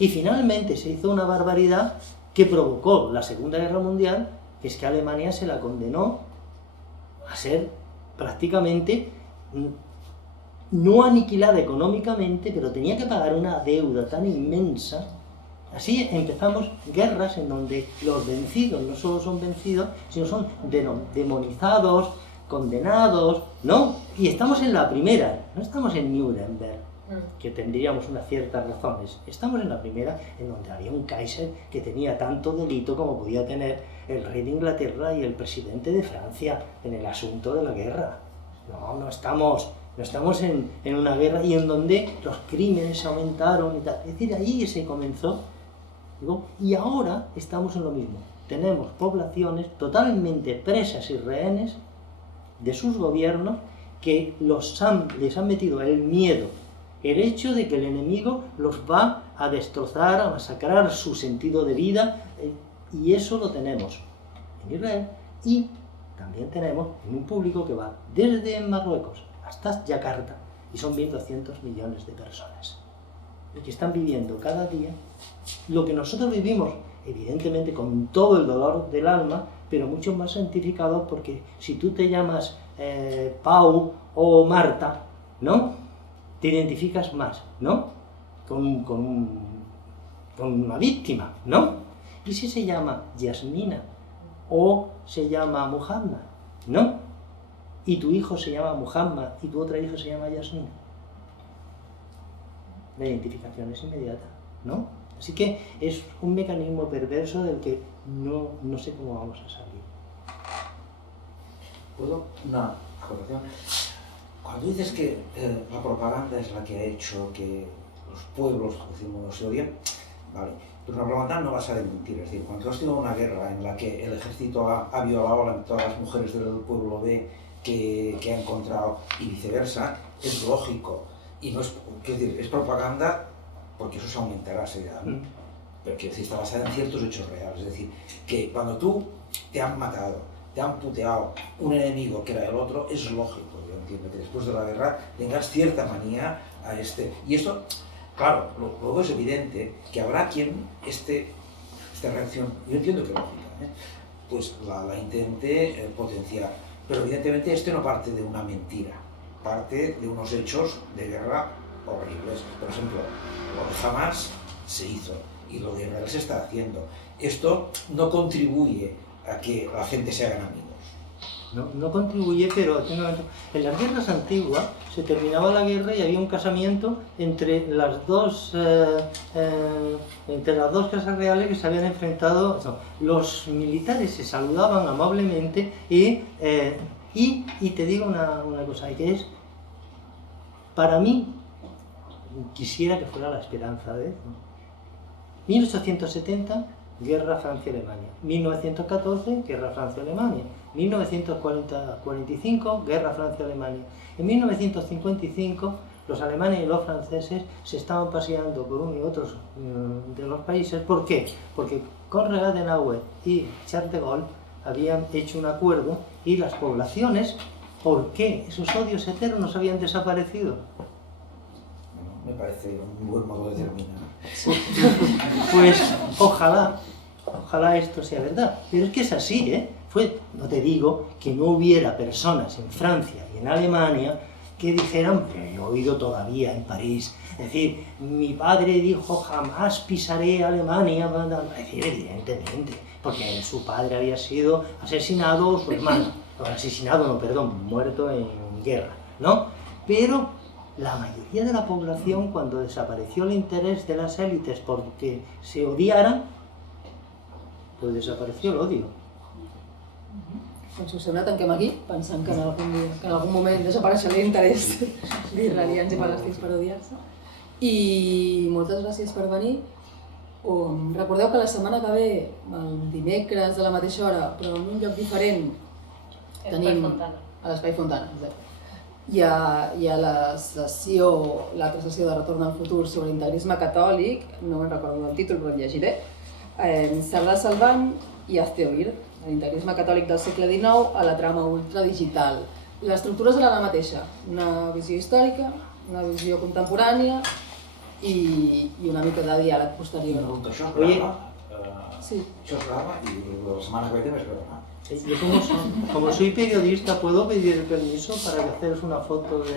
Y finalmente se hizo una barbaridad que provocó la Segunda Guerra Mundial, que es que a Alemania se la condenó a ser prácticamente no aniquilada económicamente, pero tenía que pagar una deuda tan inmensa. Así empezamos guerras en donde los vencidos no solo son vencidos, sino son demonizados, condenados, ¿no? Y estamos en la primera, no estamos en Nuremberg, que tendríamos unas ciertas razones. Estamos en la primera, en donde había un Kaiser que tenía tanto delito como podía tener el rey de Inglaterra y el presidente de Francia en el asunto de la guerra. No estamos en una guerra y en donde los crímenes aumentaron y tal. Es decir, ahí se comenzó. Y ahora estamos en lo mismo. Tenemos poblaciones totalmente presas y rehenes de sus gobiernos que les han metido el miedo, el hecho de que el enemigo los va a destrozar, a masacrar su sentido de vida, y eso lo tenemos en Israel, y también tenemos en un público que va desde Marruecos hasta Yakarta, y son 1.200 millones de personas, y que están viviendo cada día lo que nosotros vivimos, evidentemente con todo el dolor del alma, pero mucho más santificado, porque si tú te llamas Pau o Marta, ¿no? Te identificas más, ¿no? Con una víctima, ¿no? Y si se llama Yasmina o se llama Muhammad, ¿no? Y tu hijo se llama Muhammad y tu otra hija se llama Yasmina. La identificación es inmediata, ¿no? Así que es un mecanismo perverso del que no sé cómo vamos a salir. ¿Puedo? Una acotación. Cuando dices que la propaganda es la que ha hecho que los pueblos, decimos, se odien, vale, pero la propaganda no vas a mentir. Es decir, cuando has tenido una guerra en la que el ejército ha violado a todas las mujeres del pueblo B que ha encontrado y viceversa, es lógico. Y no es, quiero decir, es propaganda porque eso se aumentará seguidamente. Pero quiero decir, está basada en ciertos hechos reales. Es decir, que cuando tú te han matado, te han puteado un enemigo que era el otro, es lógico, yo entiendo, que después de la guerra tengas cierta manía a este. Y esto, claro, luego es evidente que habrá quien esta reacción, yo entiendo que es lógica, pues la intente potenciar. Pero evidentemente esto no parte de una mentira, parte de unos hechos de guerra horribles. Por ejemplo, lo de Hamas se hizo y lo de Israel se está haciendo. Esto no contribuye a que la gente se hagan amigos. No contribuye, pero en las guerras antiguas se terminaba la guerra y había un casamiento entre las dos casas reales que se habían enfrentado. Los militares se saludaban amablemente y te digo una cosa, que es, para mí, quisiera que fuera la esperanza de 1870, guerra Francia-Alemania. 1914, guerra Francia-Alemania. 1945, guerra Francia-Alemania. En 1955, los alemanes y los franceses se estaban paseando por uno y otros de los países. ¿Por qué? Porque Konrad Adenauer y Charles de Gaulle habían hecho un acuerdo y las poblaciones, ¿por qué esos odios eternos habían desaparecido? Bueno, me parece un buen modo de terminar. Pues ojalá esto sea verdad. Pero es que es así, ¿eh? No te digo que no hubiera personas en Francia y en Alemania que dijeran, pero yo he oído todavía en París, es decir, mi padre dijo jamás pisaré Alemania, es decir, evidentemente, porque su padre había sido asesinado o su hermano, muerto en guerra, ¿no? Pero la mayoría de la población, cuando desapareció el interés de las élites porque se odiaran, pues desapareció el odio. Doncs si us sembla, tanquem aquí, pensant que en algun moment desapareixerà l'interès d'israelians i palestins per odiar-se. I moltes gràcies per venir. Recordeu que la setmana que ve, el dimecres a la mateixa hora, però en un lloc diferent, tenim a l'Espai Fontana. Hi ha l'altra sessió de Retorn al futur sobre integrisme catòlic, no me'n recordo del títol però el llegiré, Sardà Salvant i Hazte Oír, l'integrisme catòlic del segle XIX a la trama ultradigital. L'estructura serà la mateixa, una visió històrica, una visió contemporània i una mica de diàleg posterior. Això es grava, Sí. això es grava i la setmana que ve també es gravarà. Yo como soy periodista, ¿puedo pedir el permiso para que haceros una foto de...?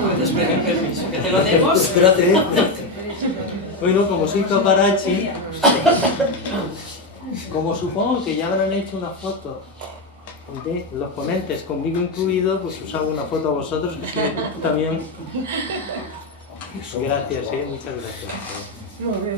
Puedes pedir permiso, que te lo demos. Espérate. Bueno, como soy paparazzi, como supongo que ya habrán hecho una foto de los ponentes, conmigo incluido, pues os hago una foto a vosotros, que también... Gracias, muchas gracias. Molt bé.